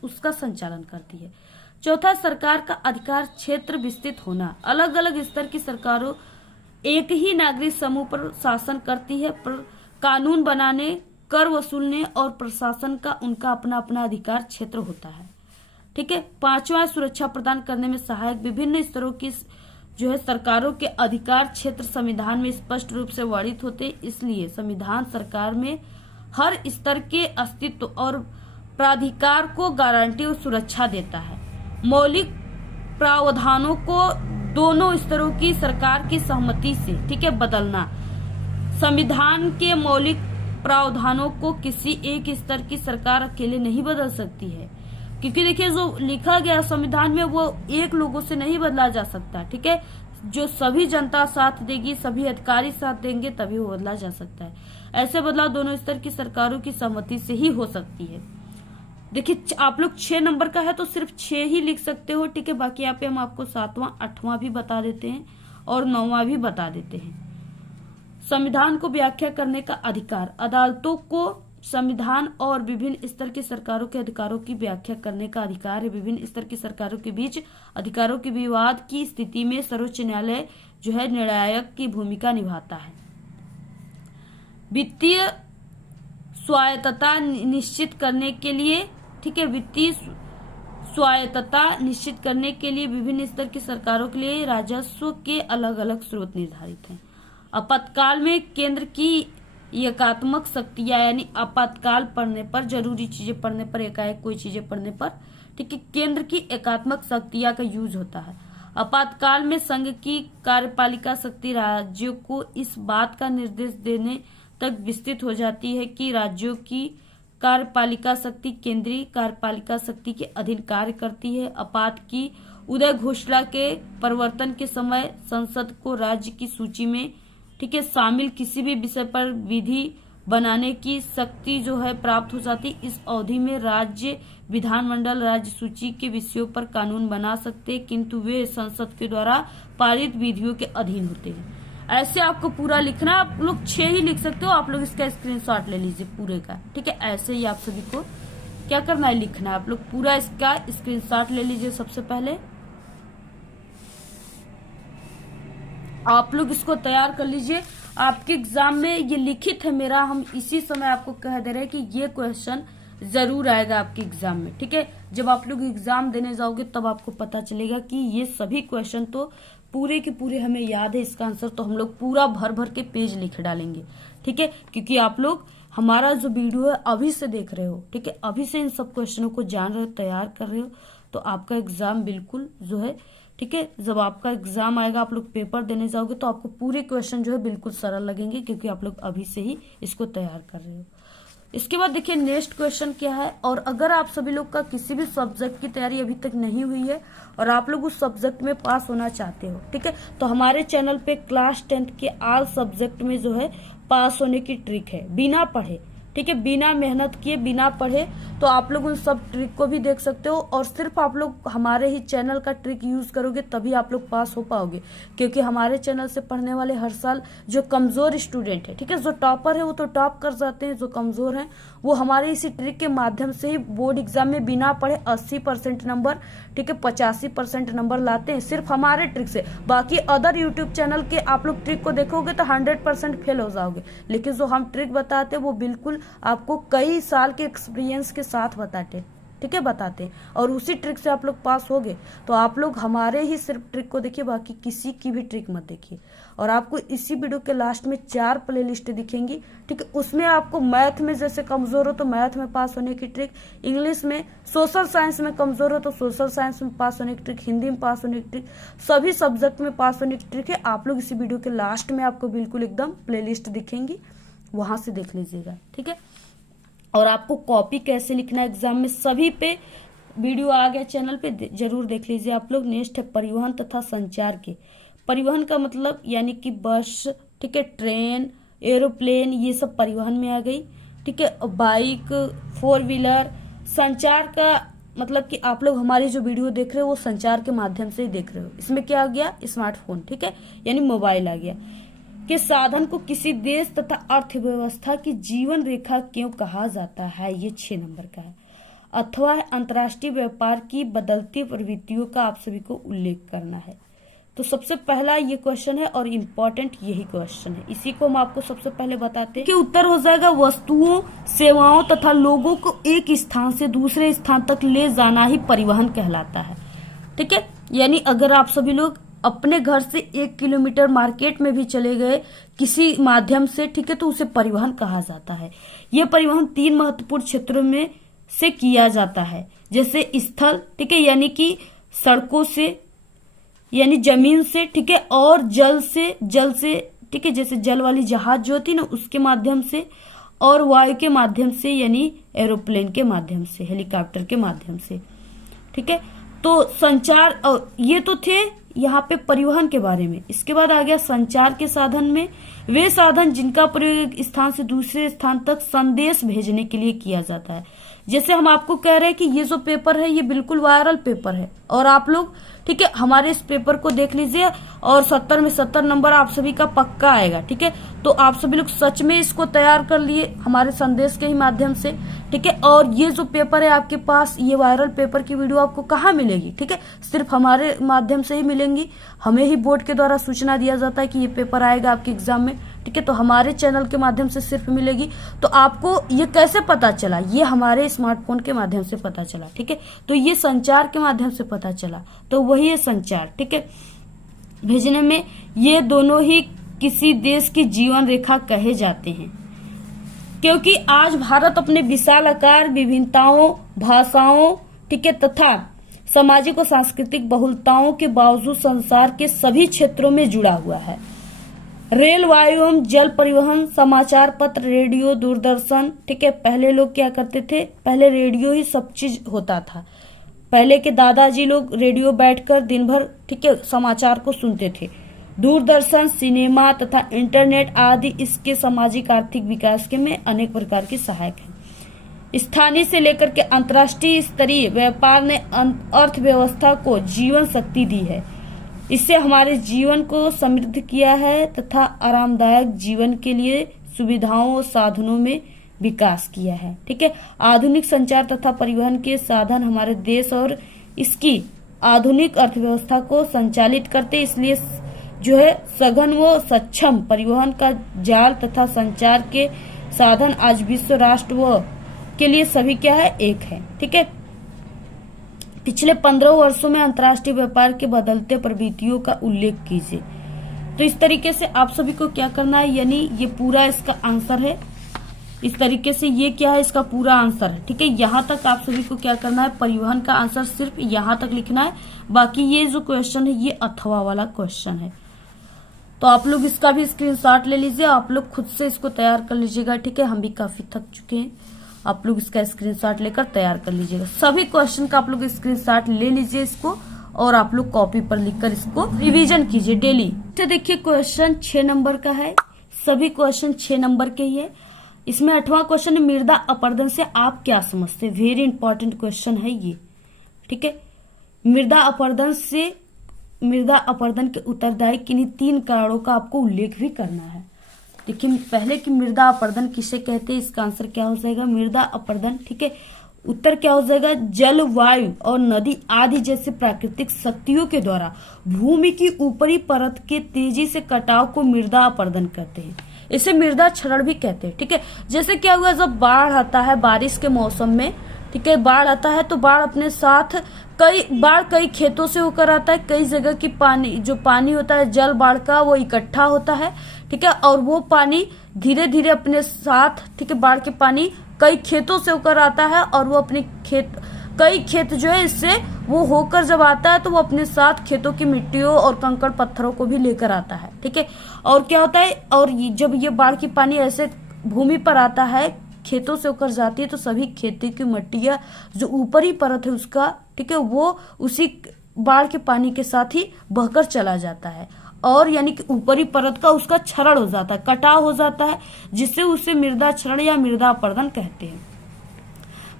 उसका संचालन करती है। चौथा, सरकार का अधिकार क्षेत्र विस्तृत होना। अलग अलग स्तर की सरकारों एक ही नागरिक समूह पर शासन करती है, पर कानून बनाने, कर वसूलने और प्रशासन का उनका अपना अपना अधिकार क्षेत्र होता है। ठीक है, 5वां, सुरक्षा प्रदान करने में सहायक विभिन्न स्तरों की जो है सरकारों के अधिकार क्षेत्र संविधान में स्पष्ट रूप से वर्णित होते, इसलिए संविधान सरकार में हर स्तर के अस्तित्व और प्राधिकार को गारंटी और सुरक्षा देता है। मौलिक प्रावधानों को दोनों स्तरों की सरकार की सहमति से, ठीक है, बदलना। संविधान के मौलिक प्रावधानों को किसी एक स्तर की सरकार अकेले नहीं बदल सकती है, क्योंकि देखिए जो लिखा गया संविधान में वो एक लोगों से नहीं बदला जा सकता। ठीक है, जो सभी जनता साथ देगी, सभी अधिकारी साथ देंगे, तभी वो बदला जा सकता है। ऐसे बदलाव दोनों स्तर की सरकारों की सहमति से ही हो सकती है। देखिए आप लोग 6 नंबर का है तो सिर्फ 6 ही लिख सकते हो, ठीक है। बाकी यहाँ पे हम आपको 7वां 8वां भी बता देते हैं और 9वां भी बता देते हैं। संविधान को व्याख्या करने का अधिकार, अदालतों को संविधान और विभिन्न स्तर की सरकारों के अधिकारों की व्याख्या करने का अधिकार है। विभिन्न स्तर की सरकारों के बीच अधिकारों के विवाद की स्थिति में सर्वोच्च न्यायालय जो है निर्णायक की भूमिका निभाता है। वित्तीय स्वायत्तता निश्चित करने के लिए, ठीक है, वित्तीय स्वायत्तता निश्चित करने के लिए विभिन्न स्तर की सरकारों के लिए राजस्व के अलग अलग स्रोत निर्धारित हैं। आपातकाल में केंद्र की एकात्मक शक्तियां, यानी आपातकाल पड़ने पर, जरूरी चीजें पड़ने पर, एकाएक कोई चीजें पड़ने पर, ठीक है, केंद्र की एकात्मक शक्तियां का यूज होता है। आपातकाल में संघ की कार्यपालिका शक्ति राज्यों को इस बात का निर्देश देने तक विस्तृत हो जाती है कि राज्यों की कार्यपालिका शक्ति केंद्रीय कार्यपालिका शक्ति के अधीन कार्य करती है। आपात की उदय घोषणा के प्रवर्तन के समय संसद को राज्य की सूची में, ठीक है, शामिल किसी भी विषय पर विधि बनाने की शक्ति जो है प्राप्त हो जाती। इस अवधि में राज्य विधानमंडल राज्य सूची के विषयों पर कानून बना सकते हैं, किंतु वे संसद के द्वारा पारित विधियों के अधीन होते हैं। ऐसे आपको पूरा लिखना, आप लोग 6 ही लिख सकते हो, आप लोग इसका स्क्रीनशॉट ले लीजिए पूरे का, ठीक है। ऐसे ही आप सभी को क्या करना है, लिखना है। आप लोग पूरा इसका स्क्रीनशॉट ले लीजिए। सबसे पहले आप लोग इसको तैयार कर लीजिए। आपके एग्जाम में ये लिखित है मेरा, हम इसी समय आपको कह दे रहे हैं कि ये क्वेश्चन जरूर आएगा आपके एग्जाम में, ठीक है। जब आप लोग एग्जाम देने जाओगे तब आपको पता चलेगा कि ये सभी क्वेश्चन तो पूरे के पूरे हमें याद है, इसका आंसर तो हम लोग पूरा भर भर के पेज लिख डालेंगे, ठीक है। क्योंकि आप लोग हमारा जो वीडियो है अभी से देख रहे हो, ठीक है, अभी से इन सब क्वेश्चनों को जान रहे हो, तैयार कर रहे हो, तो आपका एग्जाम बिल्कुल जो है, ठीक है, जब आपका एग्जाम आएगा, आप लोग पेपर देने जाओगे तो आपको पूरे क्वेश्चन जो है बिल्कुल सरल लगेंगे, क्योंकि आप लोग अभी से ही इसको तैयार कर रहे हो। इसके बाद देखिए नेक्स्ट क्वेश्चन क्या है। और अगर आप सभी लोग का किसी भी सब्जेक्ट की तैयारी अभी तक नहीं हुई है और आप लोग उस सब्जेक्ट में पास होना चाहते हो, ठीक है, तो हमारे चैनल पे क्लास 10th के ऑल सब्जेक्ट में जो है पास होने की ट्रिक है, बिना पढ़े, ठीक है, बिना मेहनत किए, बिना पढ़े, तो आप लोग उन सब ट्रिक को भी देख सकते हो। और सिर्फ आप लोग हमारे ही चैनल का ट्रिक यूज करोगे तभी आप लोग पास हो पाओगे, क्योंकि हमारे चैनल से पढ़ने वाले हर साल जो कमजोर स्टूडेंट है, ठीक है, जो टॉपर है वो तो टॉप कर जाते हैं, जो कमजोर हैं वो हमारे इसी ट्रिक के माध्यम से ही बोर्ड एग्जाम में बिना पढ़े 80% नंबर, ठीक है, 85% नंबर लाते हैं, सिर्फ हमारे ट्रिक से। बाकी अदर यूट्यूब चैनल के आप लोग ट्रिक को देखोगे तो 100% फेल हो जाओगे, लेकिन जो हम ट्रिक बताते हैं वो बिल्कुल आपको कई साल के एक्सपीरियंस के साथ बताते, ठीक है, बताते हैं, और उसी ट्रिक से आप लोग पास होगे। तो आप लोग हमारे ही सिर्फ ट्रिक को देखिए, बाकी किसी की भी ट्रिक मत देखिए। और आपको इसी वीडियो के लास्ट में 4 प्लेलिस्ट दिखेंगी, ठीक है, उसमें आपको मैथ में जैसे कमजोर हो तो मैथ में पास होने की ट्रिक, इंग्लिश में, सोशल साइंस में कमजोर हो तो सोशल साइंस में पास होने की ट्रिक, हिंदी में पास होने की ट्रिक, सभी सब्जेक्ट में पास होने की ट्रिक है। आप लोग इसी वीडियो के लास्ट में आपको बिल्कुल एकदम प्लेलिस्ट दिखेंगी, वहां से देख लीजिएगा, ठीक है। और आपको कॉपी कैसे लिखना है एग्जाम में, सभी पे वीडियो आ गया चैनल पे, जरूर देख लीजिए आप लोग। नेक्स्ट है परिवहन तथा संचार के। परिवहन का मतलब यानी कि बस, ठीक है, ट्रेन, एरोप्लेन, ये सब परिवहन में आ गई, ठीक है, बाइक, 4 व्हीलर। संचार का मतलब कि आप लोग हमारी जो वीडियो देख रहे हो वो संचार के माध्यम से ही देख रहे हो। इसमें क्या आ गया, स्मार्टफोन, ठीक है, यानी मोबाइल आ गया। के साधन को किसी देश तथा अर्थव्यवस्था की जीवन रेखा क्यों कहा जाता है, ये 6 नंबर का है। अथवा अंतर्राष्ट्रीय व्यापार की बदलती प्रवृत्तियों का आप सभी को उल्लेख करना है। तो सबसे पहला ये क्वेश्चन है और इम्पोर्टेंट यही क्वेश्चन है, इसी को हम आपको सबसे पहले बताते हैं कि उत्तर हो जाएगा वस्तुओं, सेवाओं तथा लोगों को एक स्थान से दूसरे स्थान तक ले जाना ही परिवहन कहलाता है, ठीक है। यानी अगर आप सभी लोग अपने घर से 1 किलोमीटर मार्केट में भी चले गए किसी माध्यम से, ठीक है, तो उसे परिवहन कहा जाता है। यह परिवहन 3 महत्वपूर्ण क्षेत्रों में से किया जाता है, जैसे स्थल, ठीक है, यानी कि सड़कों से, यानी जमीन से, ठीक है, और जल से, ठीक है, जैसे जल वाली जहाज जो होती है ना उसके माध्यम से, और वायु के माध्यम से यानी एरोप्लेन के माध्यम से, हेलीकॉप्टर के माध्यम से, ठीक है। तो संचार, और ये तो थे यहाँ पे परिवहन के बारे में। इसके बाद आ गया संचार के साधन में, वे साधन जिनका प्रयोग एक स्थान से दूसरे स्थान तक संदेश भेजने के लिए किया जाता है। जैसे हम आपको कह रहे हैं कि ये जो पेपर है ये बिल्कुल वायरल पेपर है, और आप लोग ठीक है हमारे इस पेपर को देख लीजिए और 70 में 70 नंबर आप सभी का पक्का आएगा। ठीक है, तो आप सभी लोग सच में इसको तैयार कर लिए हमारे संदेश के ही माध्यम से। ठीक है, और ये जो पेपर है आपके पास, ये वायरल पेपर की वीडियो आपको कहाँ मिलेगी? ठीक है, सिर्फ हमारे माध्यम से ही मिलेंगी। हमें ही बोर्ड के द्वारा सूचना दिया जाता है कि ये पेपर आएगा आपके एग्जाम में। ठीक है, तो हमारे चैनल के माध्यम से सिर्फ मिलेगी। तो आपको ये कैसे पता चला? ये हमारे स्मार्टफोन के माध्यम से पता चला। ठीक है, तो ये संचार के माध्यम से पता चला, तो वही है संचार। ठीक है, भेजने में ये दोनों ही किसी देश की जीवन रेखा कहे जाते हैं, क्योंकि आज भारत अपने विशाल आकार, विभिन्नताओं, भाषाओं, ठीक है, तथा सामाजिक और सांस्कृतिक बहुलताओं के बावजूद संसार के सभी क्षेत्रों में जुड़ा हुआ है। रेल, वायु एवं जल परिवहन, समाचार पत्र, रेडियो, दूरदर्शन। ठीक है, पहले लोग क्या करते थे? पहले रेडियो ही सब चीज होता था। पहले के दादाजी लोग रेडियो बैठकर दिन भर ठीक है समाचार को सुनते थे। दूरदर्शन, सिनेमा तथा इंटरनेट आदि इसके सामाजिक आर्थिक विकास के में अनेक प्रकार के सहायक हैं। स्थानीय से लेकर के अंतर्राष्ट्रीय स्तरीय व्यापार ने अर्थव्यवस्था को जीवन शक्ति दी है। इससे हमारे जीवन को समृद्ध किया है तथा आरामदायक जीवन के लिए सुविधाओं और साधनों में विकास किया है। ठीक है, आधुनिक संचार तथा परिवहन के साधन हमारे देश और इसकी आधुनिक अर्थव्यवस्था को संचालित करते, इसलिए जो है सघन व सक्षम परिवहन का जाल तथा संचार के साधन आज विश्व राष्ट्र व के लिए सभी क्या है? एक है। ठीक है, पिछले 15 वर्षों में अंतर्राष्ट्रीय व्यापार के बदलते प्रवृत्तियों का उल्लेख कीजिए। तो इस तरीके से आप सभी को क्या करना है, यानी ये पूरा इसका आंसर है। इस तरीके से ये क्या है? इसका पूरा आंसर है। ठीक है, यहाँ तक आप सभी को क्या करना है? परिवहन का आंसर सिर्फ यहाँ तक लिखना है। बाकी ये जो क्वेश्चन है ये अथवा वाला क्वेश्चन है, तो आप लोग इसका भी स्क्रीनशॉट ले लीजिए, आप लोग खुद से इसको तैयार कर लीजिएगा। ठीक है, हम भी काफी थक चुके हैं, आप लोग इसका स्क्रीनशॉट लेकर तैयार कर लीजिएगा। सभी क्वेश्चन का आप लोग स्क्रीनशॉट ले लीजिए इसको, और आप लोग कॉपी पर लिखकर इसको रिवीजन कीजिए डेली। तो देखिए क्वेश्चन 6 नंबर का है, सभी क्वेश्चन 6 नंबर के ही है। इसमें 8वां क्वेश्चन है, मृदा अपरदन से आप क्या समझते हैं? वेरी इंपॉर्टेंट क्वेश्चन है ये। ठीक है, मृदा अपरदन के उत्तरदायी किन्हीं 3 कारणों का आपको उल्लेख भी करना है। देखिए पहले कि मृदा अपरदन किसे कहते हैं, इसका आंसर क्या हो जाएगा? मृदा अपरदन। ठीक है, उत्तर क्या हो जाएगा? जल, वायु और नदी आदि जैसे प्राकृतिक शक्तियों के द्वारा भूमि की ऊपरी परत के तेजी से कटाव को मृदा अपरदन कहते हैं। इसे मृदा क्षरण भी कहते हैं। ठीक है, जैसे क्या हुआ, जब बाढ़ आता है बारिश के मौसम में, ठीक है, बाढ़ आता है तो बाढ़ अपने साथ कई खेतों से होकर आता है, कई जगह की जो पानी होता है जल बाढ़ का वो इकट्ठा होता है। ठीक है, और वो पानी धीरे धीरे अपने साथ, ठीक है, बाढ़ के पानी कई खेतों से होकर आता है, और वो अपने कई खेत जो है इससे वो होकर जब आता है तो वो अपने साथ खेतों की मिट्टियों और कंकड़ पत्थरों को भी लेकर आता है। ठीक है, और क्या होता है, और जब ये बाढ़ की पानी ऐसे भूमि पर आता है, खेतों से होकर जाती है, तो सभी खेती की मिट्टियां जो ऊपरी परत है उसका, ठीक है, वो उसी बाढ़ के पानी के साथ ही बहकर चला जाता है, और यानी कि ऊपरी परत का उसका क्षरण हो जाता है, कटाव हो जाता है, जिससे उसे मृदा क्षरण या मृदा अपरदन कहते हैं।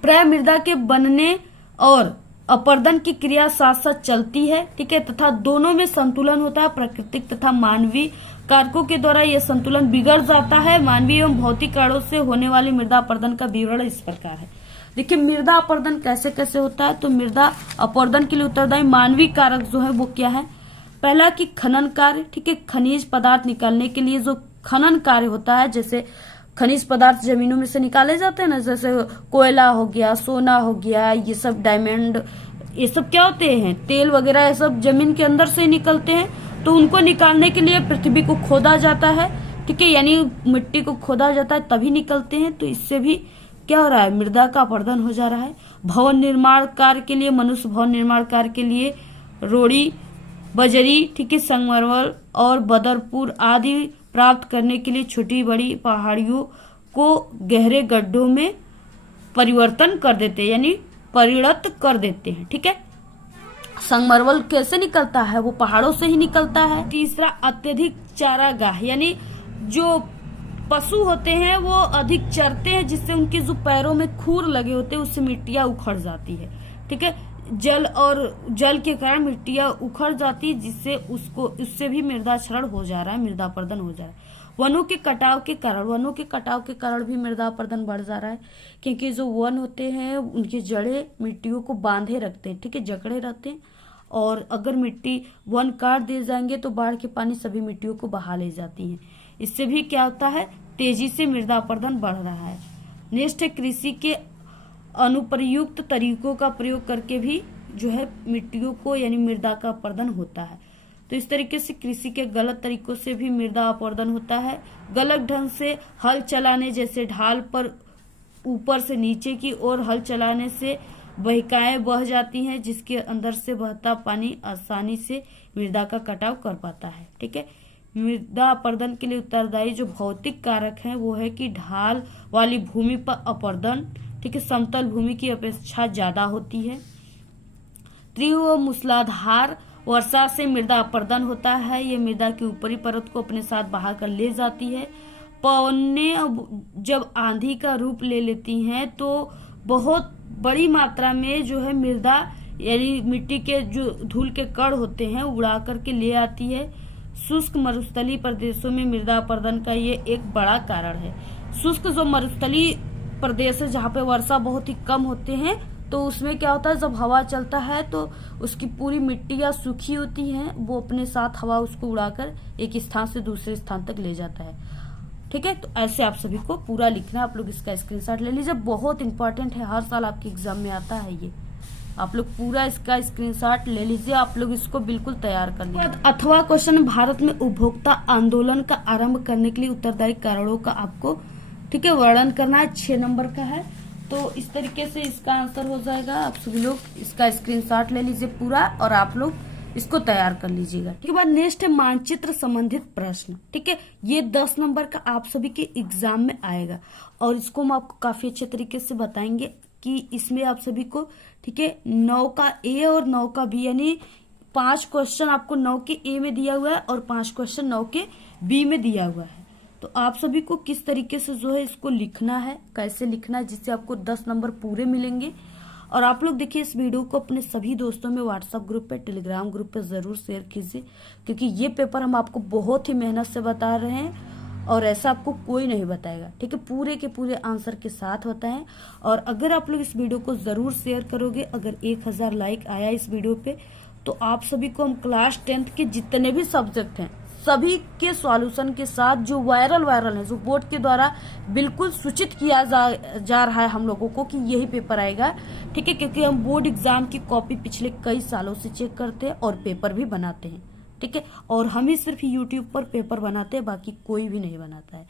प्राय मृदा के बनने और अपरदन की क्रिया साथ साथ चलती है। ठीक है, तथा दोनों में संतुलन होता है। प्राकृतिक तथा मानवीय कारकों के द्वारा यह संतुलन बिगड़ जाता है। मानवीय एवं भौतिक कारणों से होने वाली मृदा अपरदन का विवरण इस प्रकार है। देखिए मृदा अपरदन कैसे कैसे होता है, तो मृदा अपरदन के लिए उत्तरदायी मानवीय कारक जो है वो क्या है? पहला कि खनन कार्य। ठीक है, खनिज पदार्थ निकालने के लिए जो खनन कार्य होता है, जैसे खनिज पदार्थ जमीनों में से निकाले जाते हैं ना, जैसे कोयला हो गया, सोना हो गया, ये सब डायमंड, ये सब क्या होते हैं? तेल वगैरह, ये सब जमीन के अंदर से निकलते हैं। तो उनको निकालने के लिए पृथ्वी को खोदा जाता है। ठीक है, यानी मिट्टी को खोदा जाता है तभी निकलते हैं। तो इससे भी क्या हो रहा है? मृदा का अपरदन हो जा रहा है। भवन निर्माण कार्य के लिए, मनुष्य भवन निर्माण कार्य के लिए रोड़ी, बजरी, ठीक है, संगमरमर और बदरपुर आदि प्राप्त करने के लिए छोटी बड़ी पहाड़ियों को गहरे गड्ढों में परिवर्तन कर देते हैं, यानी परिणत कर देते हैं। ठीक है, संगमरमर कैसे निकलता है, वो पहाड़ों से ही निकलता है। तीसरा, अत्यधिक चारागाह, यानी जो पशु होते हैं वो अधिक चरते हैं, जिससे उनके जो पैरों में खूर लगे होते हैं उससे मिट्टियां उखड़ जाती है। ठीक है, जल के कारण मिट्टियां उखड़ जाती है, जिससे उससे भी मृदा क्षरण हो जा रहा है, मृदा अपरदन हो जा रहा है। वनों के कटाव के कारण भी मृदा अपरदन बढ़ जा रहा है, क्योंकि जो वन होते हैं उनकी जड़ें मिट्टियों को बांधे रखते हैं, ठीक है, जकड़े रहते हैं। और अगर वन काट दिए जाएंगे तो बाढ़ के पानी सभी मिट्टियों को बहा ले जाती है। इससे भी क्या होता है, तेजी से मृदा अपरदन बढ़ रहा है। नेक्स्ट है, कृषि के अनुप्रयुक्त तरीकों का प्रयोग करके भी जो है मिट्टियों को यानी मृदा का अपरदन होता है। तो इस तरीके से कृषि के गलत तरीकों से भी मृदा अपरदन होता है। गलत ढंग से हल चलाने, जैसे ढाल पर ऊपर से नीचे की ओर हल चलाने से बहिकाएं बह जाती हैं, जिसके अंदर से बहता पानी आसानी से मृदा का कटाव कर पाता है। ठीक है, मृदा अपरदन के लिए उत्तरदायी जो भौतिक कारक हैं वो है कि ढाल वाली भूमि पर अपरदन, ठीक है, समतल भूमि की अपेक्षा ज्यादा होती है। तीव्र मूसलाधार वर्षा से मृदा अपरदन होता है, ये मृदा की ऊपरी परत को अपने साथ बहा कर ले जाती है। पवनें जब आंधी का रूप ले लेती हैं तो बहुत बड़ी मात्रा में जो है मृदा यानी मिट्टी के जो धूल के कण होते हैं उड़ा करके ले आती है। शुष्क मरुस्थलीय प्रदेशों में मृदा अपरदन का ये एक बड़ा कारण है। शुष्क जो मरुस्थलीय प्रदेश है जहाँ पे वर्षा बहुत ही कम होते हैं, तो उसमें क्या होता है, जब हवा चलता है तो उसकी पूरी मिट्टियां सूखी होती हैं, वो अपने साथ हवा उसको उड़ाकर एक स्थान से दूसरे स्थान तक ले जाता है। ठीक है, तो ऐसे आप सभी को पूरा लिखना, आप लोग इसका स्क्रीनशॉट ले लीजिए, बहुत इंपॉर्टेंट है, हर साल आपके एग्जाम में आता है ये। आप लोग पूरा इसका स्क्रीनशॉट ले लीजिए, आप लोग इसको बिल्कुल तैयार कर लीजिए। अथवा क्वेश्चन, भारत में उपभोक्ता आंदोलन का आरंभ करने के लिए उत्तरदायी कारणों का आपको, ठीक है, वर्णन करना है। 6 नंबर का है, तो इस तरीके से इसका आंसर हो जाएगा। आप सभी लोग इसका स्क्रीनशॉट ले लीजिए पूरा और आप लोग इसको तैयार कर लीजिएगा। ठीक है, बाद नेक्स्ट है मानचित्र संबंधित प्रश्न। ठीक है, ये 10 नंबर का आप सभी के एग्जाम में आएगा और इसको हम आपको काफी अच्छे तरीके से बताएंगे कि इसमें आप सभी को, ठीक है, 9 का ए और 9 का बी, यानी 5 क्वेश्चन आपको 9 के ए में दिया हुआ है और 5 क्वेश्चन 9 के बी में दिया हुआ है। तो आप सभी को किस तरीके से जो है इसको लिखना है, कैसे लिखना है, जिससे आपको 10 नंबर पूरे मिलेंगे। और आप लोग देखिए इस वीडियो को अपने सभी दोस्तों में व्हाट्सएप ग्रुप पे, टेलीग्राम ग्रुप पे जरूर शेयर कीजिए, क्योंकि ये पेपर हम आपको बहुत ही मेहनत से बता रहे हैं और ऐसा आपको कोई नहीं बताएगा। ठीक है, पूरे के पूरे आंसर के साथ होता है। और अगर आप लोग इस वीडियो को जरूर शेयर करोगे, अगर 1000 लाइक आया इस वीडियो पे, तो आप सभी को हम क्लास 10th के जितने भी सब्जेक्ट हैं सभी के सॉल्यूशन के साथ, जो वायरल है, जो बोर्ड के द्वारा बिल्कुल सूचित किया जा रहा है हम लोगों को कि यही पेपर आएगा। ठीक है, क्योंकि हम बोर्ड एग्जाम की कॉपी पिछले कई सालों से चेक करते हैं और पेपर भी बनाते हैं। ठीक है, और हम ही सिर्फ यूट्यूब पर पेपर बनाते हैं, बाकी कोई भी नहीं बनाता है।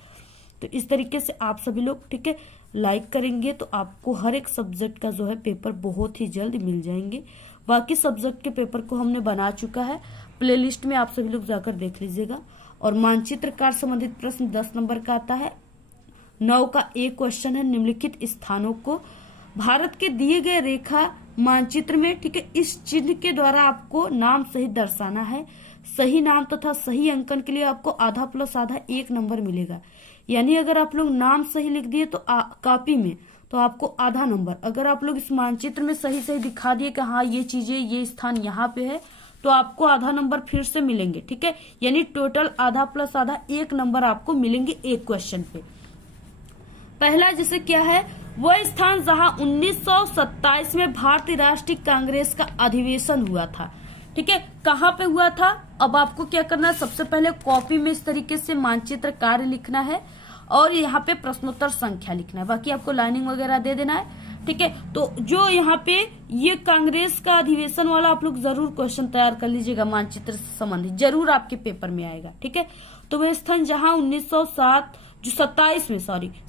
तो इस तरीके से आप सभी लोग, ठीक है, लाइक करेंगे तो आपको हर एक सब्जेक्ट का जो है पेपर बहुत ही जल्द मिल जाएंगे। बाकी सब्जेक्ट के पेपर को हमने बना चुका है, प्लेलिस्ट में आप सभी लोग जाकर देख लीजिएगा। और मानचित्र कार्य संबंधित प्रश्न 10 नंबर का आता है। 9 का एक क्वेश्चन है, निम्नलिखित स्थानों को भारत के दिए गए रेखा मानचित्र में, ठीक है, इस चिन्ह के द्वारा आपको नाम सहित दर्शाना है। सही नाम तथा सही अंकन के लिए आपको आधा प्लस आधा 1 नंबर मिलेगा। यानी अगर आप लोग नाम सही लिख दिए तो कॉपी में तो आपको आधा नंबर, अगर आप लोग इस मानचित्र में सही सही दिखा दिए कि हाँ ये चीजें, ये स्थान यहाँ पे है, तो आपको आधा नंबर फिर से मिलेंगे। ठीक है, यानी टोटल आधा प्लस आधा 1 नंबर आपको मिलेंगे एक क्वेश्चन पे। पहला जैसे क्या है, वह स्थान जहां 1927 में भारतीय राष्ट्रीय कांग्रेस का अधिवेशन हुआ था। ठीक है, कहाँ पे हुआ था, अब आपको क्या करना है, सबसे पहले कॉपी में इस तरीके से मानचित्र कार्य लिखना है और यहाँ पे प्रश्नोत्तर संख्या लिखना है, बाकी आपको लाइनिंग वगैरह दे देना है। ठीक है, तो जो यहाँ पे ये कांग्रेस का अधिवेशन वाला आप लोग जरूर क्वेश्चन तैयार कर लीजिएगा, मानचित्र से संबंधित जरूर आपके पेपर में आएगा। ठीक है, तो वह स्थान जहां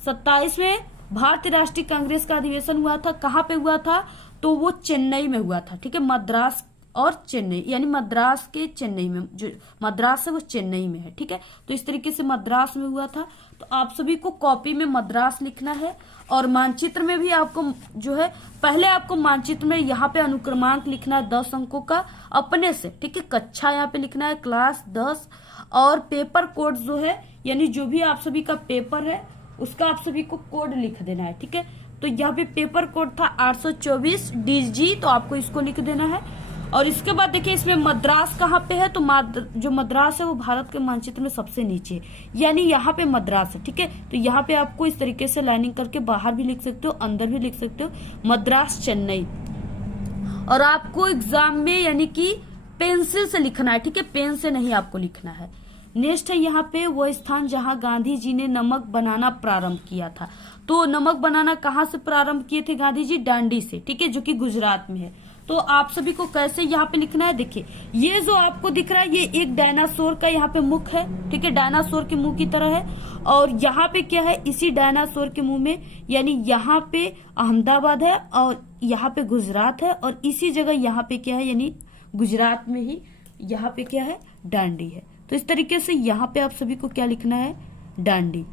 27 में भारतीय राष्ट्रीय कांग्रेस का अधिवेशन हुआ था, कहाँ पे हुआ था, तो वो चेन्नई में हुआ था। ठीक है, मद्रास और चेन्नई, यानी मद्रास के चेन्नई में, जो मद्रास है वो चेन्नई में है। ठीक है, तो इस तरीके से मद्रास में हुआ था। तो आप सभी को कॉपी में मद्रास लिखना है और मानचित्र में भी आपको जो है पहले आपको मानचित्र में यहाँ पे अनुक्रमांक लिखना है 10 अंकों का अपने से। ठीक है, कक्षा यहाँ पे लिखना है क्लास 10 और पेपर कोड जो है यानी जो भी आप सभी का पेपर है उसका आप सभी को कोड लिख देना है। ठीक है, तो यहाँ पे पेपर कोड था 824 DG, तो आपको इसको लिख देना है। और इसके बाद देखिए इसमें मद्रास कहाँ पे है, तो जो मद्रास है वो भारत के मानचित्र में सबसे नीचे है, यानी यहाँ पे मद्रास है। ठीक है, तो यहाँ पे आपको इस तरीके से लाइनिंग करके बाहर भी लिख सकते हो, अंदर भी लिख सकते हो, मद्रास चेन्नई। और आपको एग्जाम में यानी कि पेंसिल से लिखना है। ठीक है, पेन से नहीं आपको लिखना है। नेक्स्ट है यहाँ पे वो स्थान जहाँ गांधी जी ने नमक बनाना प्रारंभ किया था। तो नमक बनाना कहाँ से प्रारंभ किए थे गांधी जी? डांडी से। ठीक है, जो कि गुजरात में है। तो आप सभी को कैसे यहाँ पे लिखना है, देखिए ये जो आपको दिख रहा है ये एक डायनासोर का यहाँ पे मुख है। ठीक है, डायनासोर के मुंह की तरह है। और यहाँ पे क्या है, इसी डायनासोर के मुंह में यानी यहाँ पे अहमदाबाद है और यहाँ पे गुजरात है और इसी जगह यहाँ पे क्या है यानी गुजरात में ही यहाँ पे क्या है, डांडी है। तो इस तरीके से यहाँ पे आप सभी को क्या लिखना है, डांडी।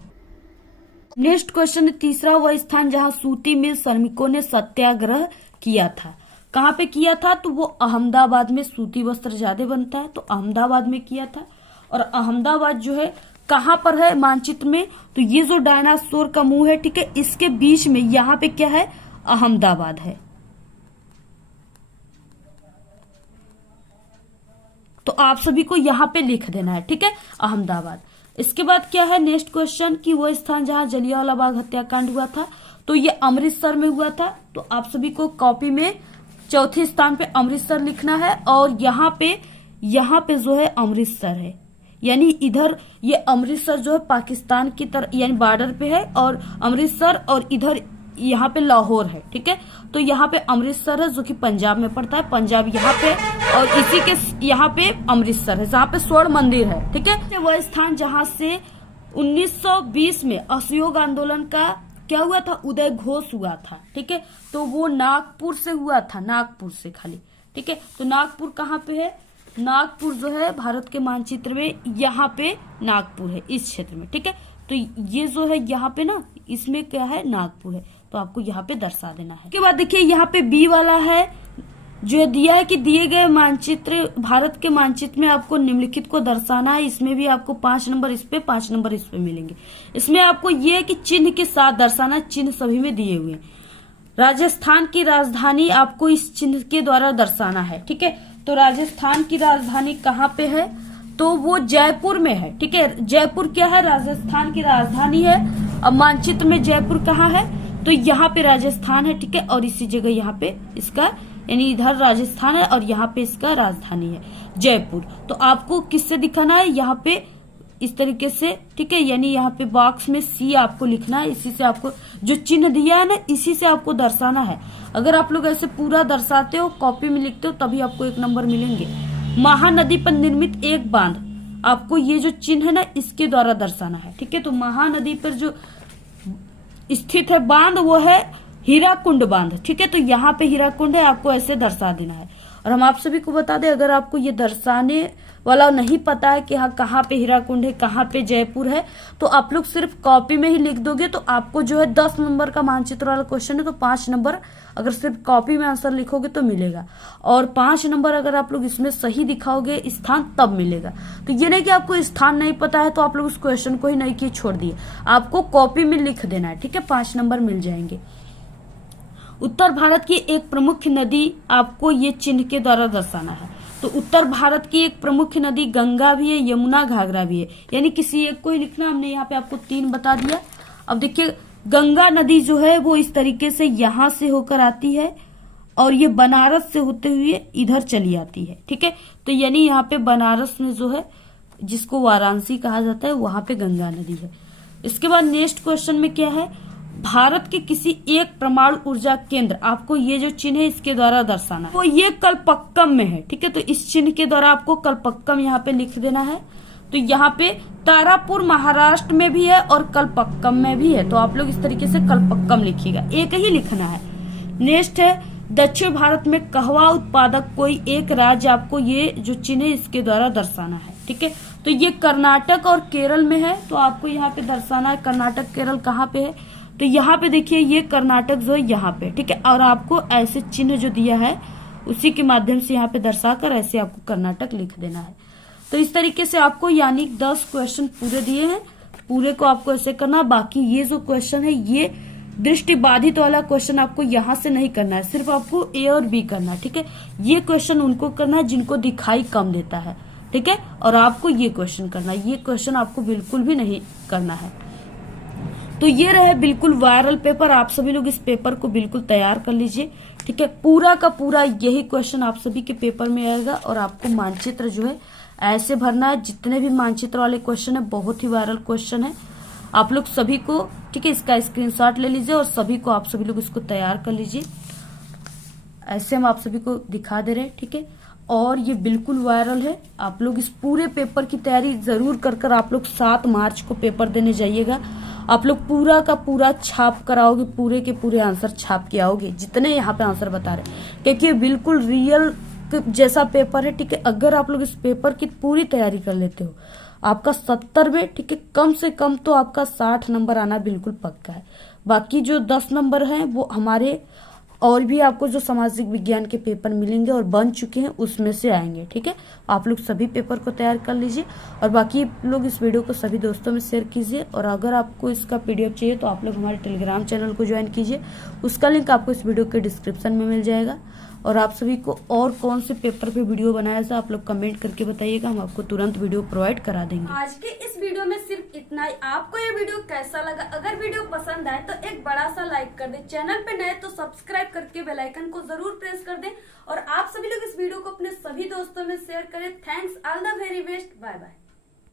नेक्स्ट क्वेश्चन तीसरा, वह स्थान जहाँ सूती मिल श्रमिकों ने सत्याग्रह किया था। कहाँ पे किया था? तो वो अहमदाबाद में, सूती वस्त्र ज्यादा बनता है तो अहमदाबाद में किया था। और अहमदाबाद जो है कहाँ पर है मानचित्र में? तो ये जो डायनासोर का मुंह है, ठीक है, इसके बीच में यहाँ पे क्या है, अहमदाबाद है। तो आप सभी को यहाँ पे लिख देना है। ठीक है, अहमदाबाद। इसके बाद क्या है नेक्स्ट क्वेश्चन कि वह स्थान जहां जलियांवाला बाग हत्याकांड हुआ था, तो ये अमृतसर में हुआ था। तो आप सभी को कॉपी में चौथे स्थान पे अमृतसर लिखना है और यहाँ पे जो है अमृतसर है, यानी इधर ये अमृतसर जो है पाकिस्तान की तरफ यानी बॉर्डर पे है और अमृतसर, और इधर यहाँ पे लाहौर है। ठीक है, तो यहाँ पे अमृतसर है जो कि पंजाब में पड़ता है, पंजाब यहाँ पे, और इसी के यहाँ पे अमृतसर है जहाँ पे स्वर्ण मंदिर है। ठीक है, वह स्थान जहाँ से 1920 में असहयोग आंदोलन का क्या हुआ था, उदय घोष हुआ था। ठीक है, तो वो नागपुर से हुआ था, नागपुर से खाली। ठीक है, तो नागपुर कहाँ पे है, नागपुर जो है भारत के मानचित्र में यहाँ पे नागपुर है, इस क्षेत्र में। ठीक है, तो ये जो है यहाँ पे ना, इसमें क्या है, नागपुर है, तो आपको यहाँ पे दर्शा देना है। उसके बाद देखिए यहाँ पे बी वाला है जो दिया है कि दिए गए मानचित्र, भारत के मानचित्र में आपको निम्नलिखित को दर्शाना है। इसमें भी आपको 5 नंबर इस पे, 5 नंबर इस पे मिलेंगे। इसमें आपको ये है कि चिन्ह के साथ दर्शाना, चिन्ह सभी में दिए हुए हैं। राजस्थान की राजधानी आपको इस चिन्ह के द्वारा दर्शाना है। ठीक है, तो राजस्थान की राजधानी कहाँ पे है, तो वो जयपुर में है। ठीक है, जयपुर क्या है, राजस्थान की राजधानी है। अब मानचित्र में जयपुर कहाँ है, तो यहाँ पे राजस्थान है। ठीक है, और इसी जगह यहाँ पे इसका यानी इधर राजस्थान है और यहाँ पे इसका राजधानी है जयपुर। तो आपको किससे दिखाना है, यहाँ पे इस तरीके से। ठीक है, यानी यहाँ पे बॉक्स में सी आपको लिखना है, इसी से आपको जो चिन्ह दिया है ना, इसी से आपको दर्शाना है। अगर आप लोग ऐसे पूरा दर्शाते हो, कॉपी में लिखते हो, तभी आपको 1 नंबर मिलेंगे। महानदी पर निर्मित एक बांध, आपको ये जो चिन्ह है ना, इसके द्वारा दर्शाना है। ठीक है, तो महानदी पर जो स्थित है बांध वो है हीराकुंड बांध। ठीक है, तो यहाँ पे हीराकुंड है, आपको ऐसे दर्शा देना है। और हम आप सभी को बता दें, अगर आपको ये दर्शाने वाला नहीं पता है कि हाँ कहाँ पे हीराकुंड है, कहाँ पे जयपुर है, तो आप लोग सिर्फ कॉपी में ही लिख दोगे तो आपको जो है 10 नंबर का मानचित्र वाला क्वेश्चन है, तो 5 नंबर अगर सिर्फ कॉपी में आंसर लिखोगे तो मिलेगा, और 5 नंबर अगर आप लोग इसमें सही दिखाओगे स्थान तब मिलेगा। तो ये नहीं कि आपको स्थान नहीं पता है तो आप लोग उस क्वेश्चन को ही नहीं किए छोड़ दिए, आपको कॉपी में लिख देना है। ठीक है, 5 नंबर मिल जाएंगे। उत्तर भारत की एक प्रमुख नदी आपको ये चिन्ह के द्वारा दर्शाना है। तो उत्तर भारत की एक प्रमुख नदी गंगा भी है, यमुना, घाघरा भी है, यानी किसी एक को ही लिखना। हमने यहाँ पे आपको 3 बता दिया। अब देखिए गंगा नदी जो है वो इस तरीके से यहाँ से होकर आती है और ये बनारस से होते हुए इधर चली आती है। ठीक है, तो यानी यहाँ पे बनारस में जो है, जिसको वाराणसी कहा जाता है, वहां पे गंगा नदी है। इसके बाद नेक्स्ट क्वेश्चन में क्या है, भारत के किसी एक परमाणु ऊर्जा केंद्र, आपको ये जो चिन्ह है इसके द्वारा दर्शाना है। तो ये कलपक्कम में है। ठीक है, तो इस चिन्ह के द्वारा आपको कलपक्कम यहाँ पे लिख देना है। तो यहाँ पे तारापुर महाराष्ट्र में भी है और कलपक्कम में भी है, तो आप लोग इस तरीके से कलपक्कम लिखिएगा, एक ही लिखना है। नेक्स्ट है दक्षिण भारत में कहवा उत्पादक कोई एक राज्य आपको ये जो चिन्ह है इसके द्वारा दर्शाना है। ठीक है, तो ये कर्नाटक और केरल में है, तो आपको यहाँ पे दर्शाना है कर्नाटक केरल कहाँ पे है। तो यहाँ पे देखिए ये कर्नाटक जो है यहाँ पे। ठीक है, और आपको ऐसे चिन्ह जो दिया है उसी के माध्यम से यहाँ पे दर्शाकर ऐसे आपको कर्नाटक लिख देना है। तो इस तरीके से आपको यानी 10 क्वेश्चन पूरे दिए हैं, पूरे को आपको ऐसे करना। बाकी ये जो क्वेश्चन है ये दृष्टि बाधित वाला क्वेश्चन आपको यहाँ से नहीं करना है, सिर्फ आपको ए और बी करना है। ठीक है, ये क्वेश्चन उनको करना है जिनको दिखाई कम देता है। ठीक है, और आपको ये क्वेश्चन करना है, ये क्वेश्चन आपको बिल्कुल भी नहीं करना है। तो ये रहे बिल्कुल वायरल पेपर, आप सभी लोग इस पेपर को बिल्कुल तैयार कर लीजिए। ठीक है, पूरा का पूरा यही क्वेश्चन आप सभी के पेपर में आएगा और आपको मानचित्र जो है ऐसे भरना है। जितने भी मानचित्र वाले क्वेश्चन है बहुत ही वायरल क्वेश्चन है, आप लोग सभी को ठीक है इसका स्क्रीनशॉट ले लीजिए और सभी को आप सभी लोग इसको तैयार कर लीजिए। ऐसे हम आप सभी को दिखा दे रहे हैं। ठीक है, और ये बिल्कुल वायरल है। आप लोग इस पूरे पेपर की तैयारी जरूर कर आप लोग 7 मार्च को पेपर देने जाइएगा। आप लोग पूरा का पूरा छाप कराओगे, पूरे के पूरे आंसर छाप के आओगे जितने यहाँ पे आंसर बता रहे, क्योंकि बिल्कुल रियल जैसा पेपर है। ठीक है, अगर आप लोग इस पेपर की पूरी तैयारी कर लेते हो आपका 70 में ठीक है कम से कम तो आपका 60 नंबर आना बिल्कुल पक्का है। बाकी जो 10 नंबर हैं वो हमारे और भी आपको जो सामाजिक विज्ञान के पेपर मिलेंगे और बन चुके हैं उसमें से आएंगे। ठीक है, आप लोग सभी पेपर को तैयार कर लीजिए और बाकी लोग इस वीडियो को सभी दोस्तों में शेयर कीजिए। और अगर आपको इसका पीडीएफ चाहिए तो आप लोग हमारे टेलीग्राम चैनल को ज्वाइन कीजिए, उसका लिंक आपको इस वीडियो के डिस्क्रिप्शन में मिल जाएगा। और आप सभी को और कौन से पेपर पे वीडियो बनाया जाए आप लोग कमेंट करके बताइएगा, हम आपको तुरंत वीडियो प्रोवाइड करा देंगे। आज के इस वीडियो में सिर्फ इतना ही। आपको ये वीडियो कैसा लगा? अगर वीडियो पसंद आए तो एक बड़ा सा लाइक कर दे, चैनल पे नए तो सब्सक्राइब करके बेल आइकन को जरूर प्रेस कर दे और आप सभी लोग इस वीडियो को अपने सभी दोस्तों में शेयर करें। Thanks, all the very best, bye bye.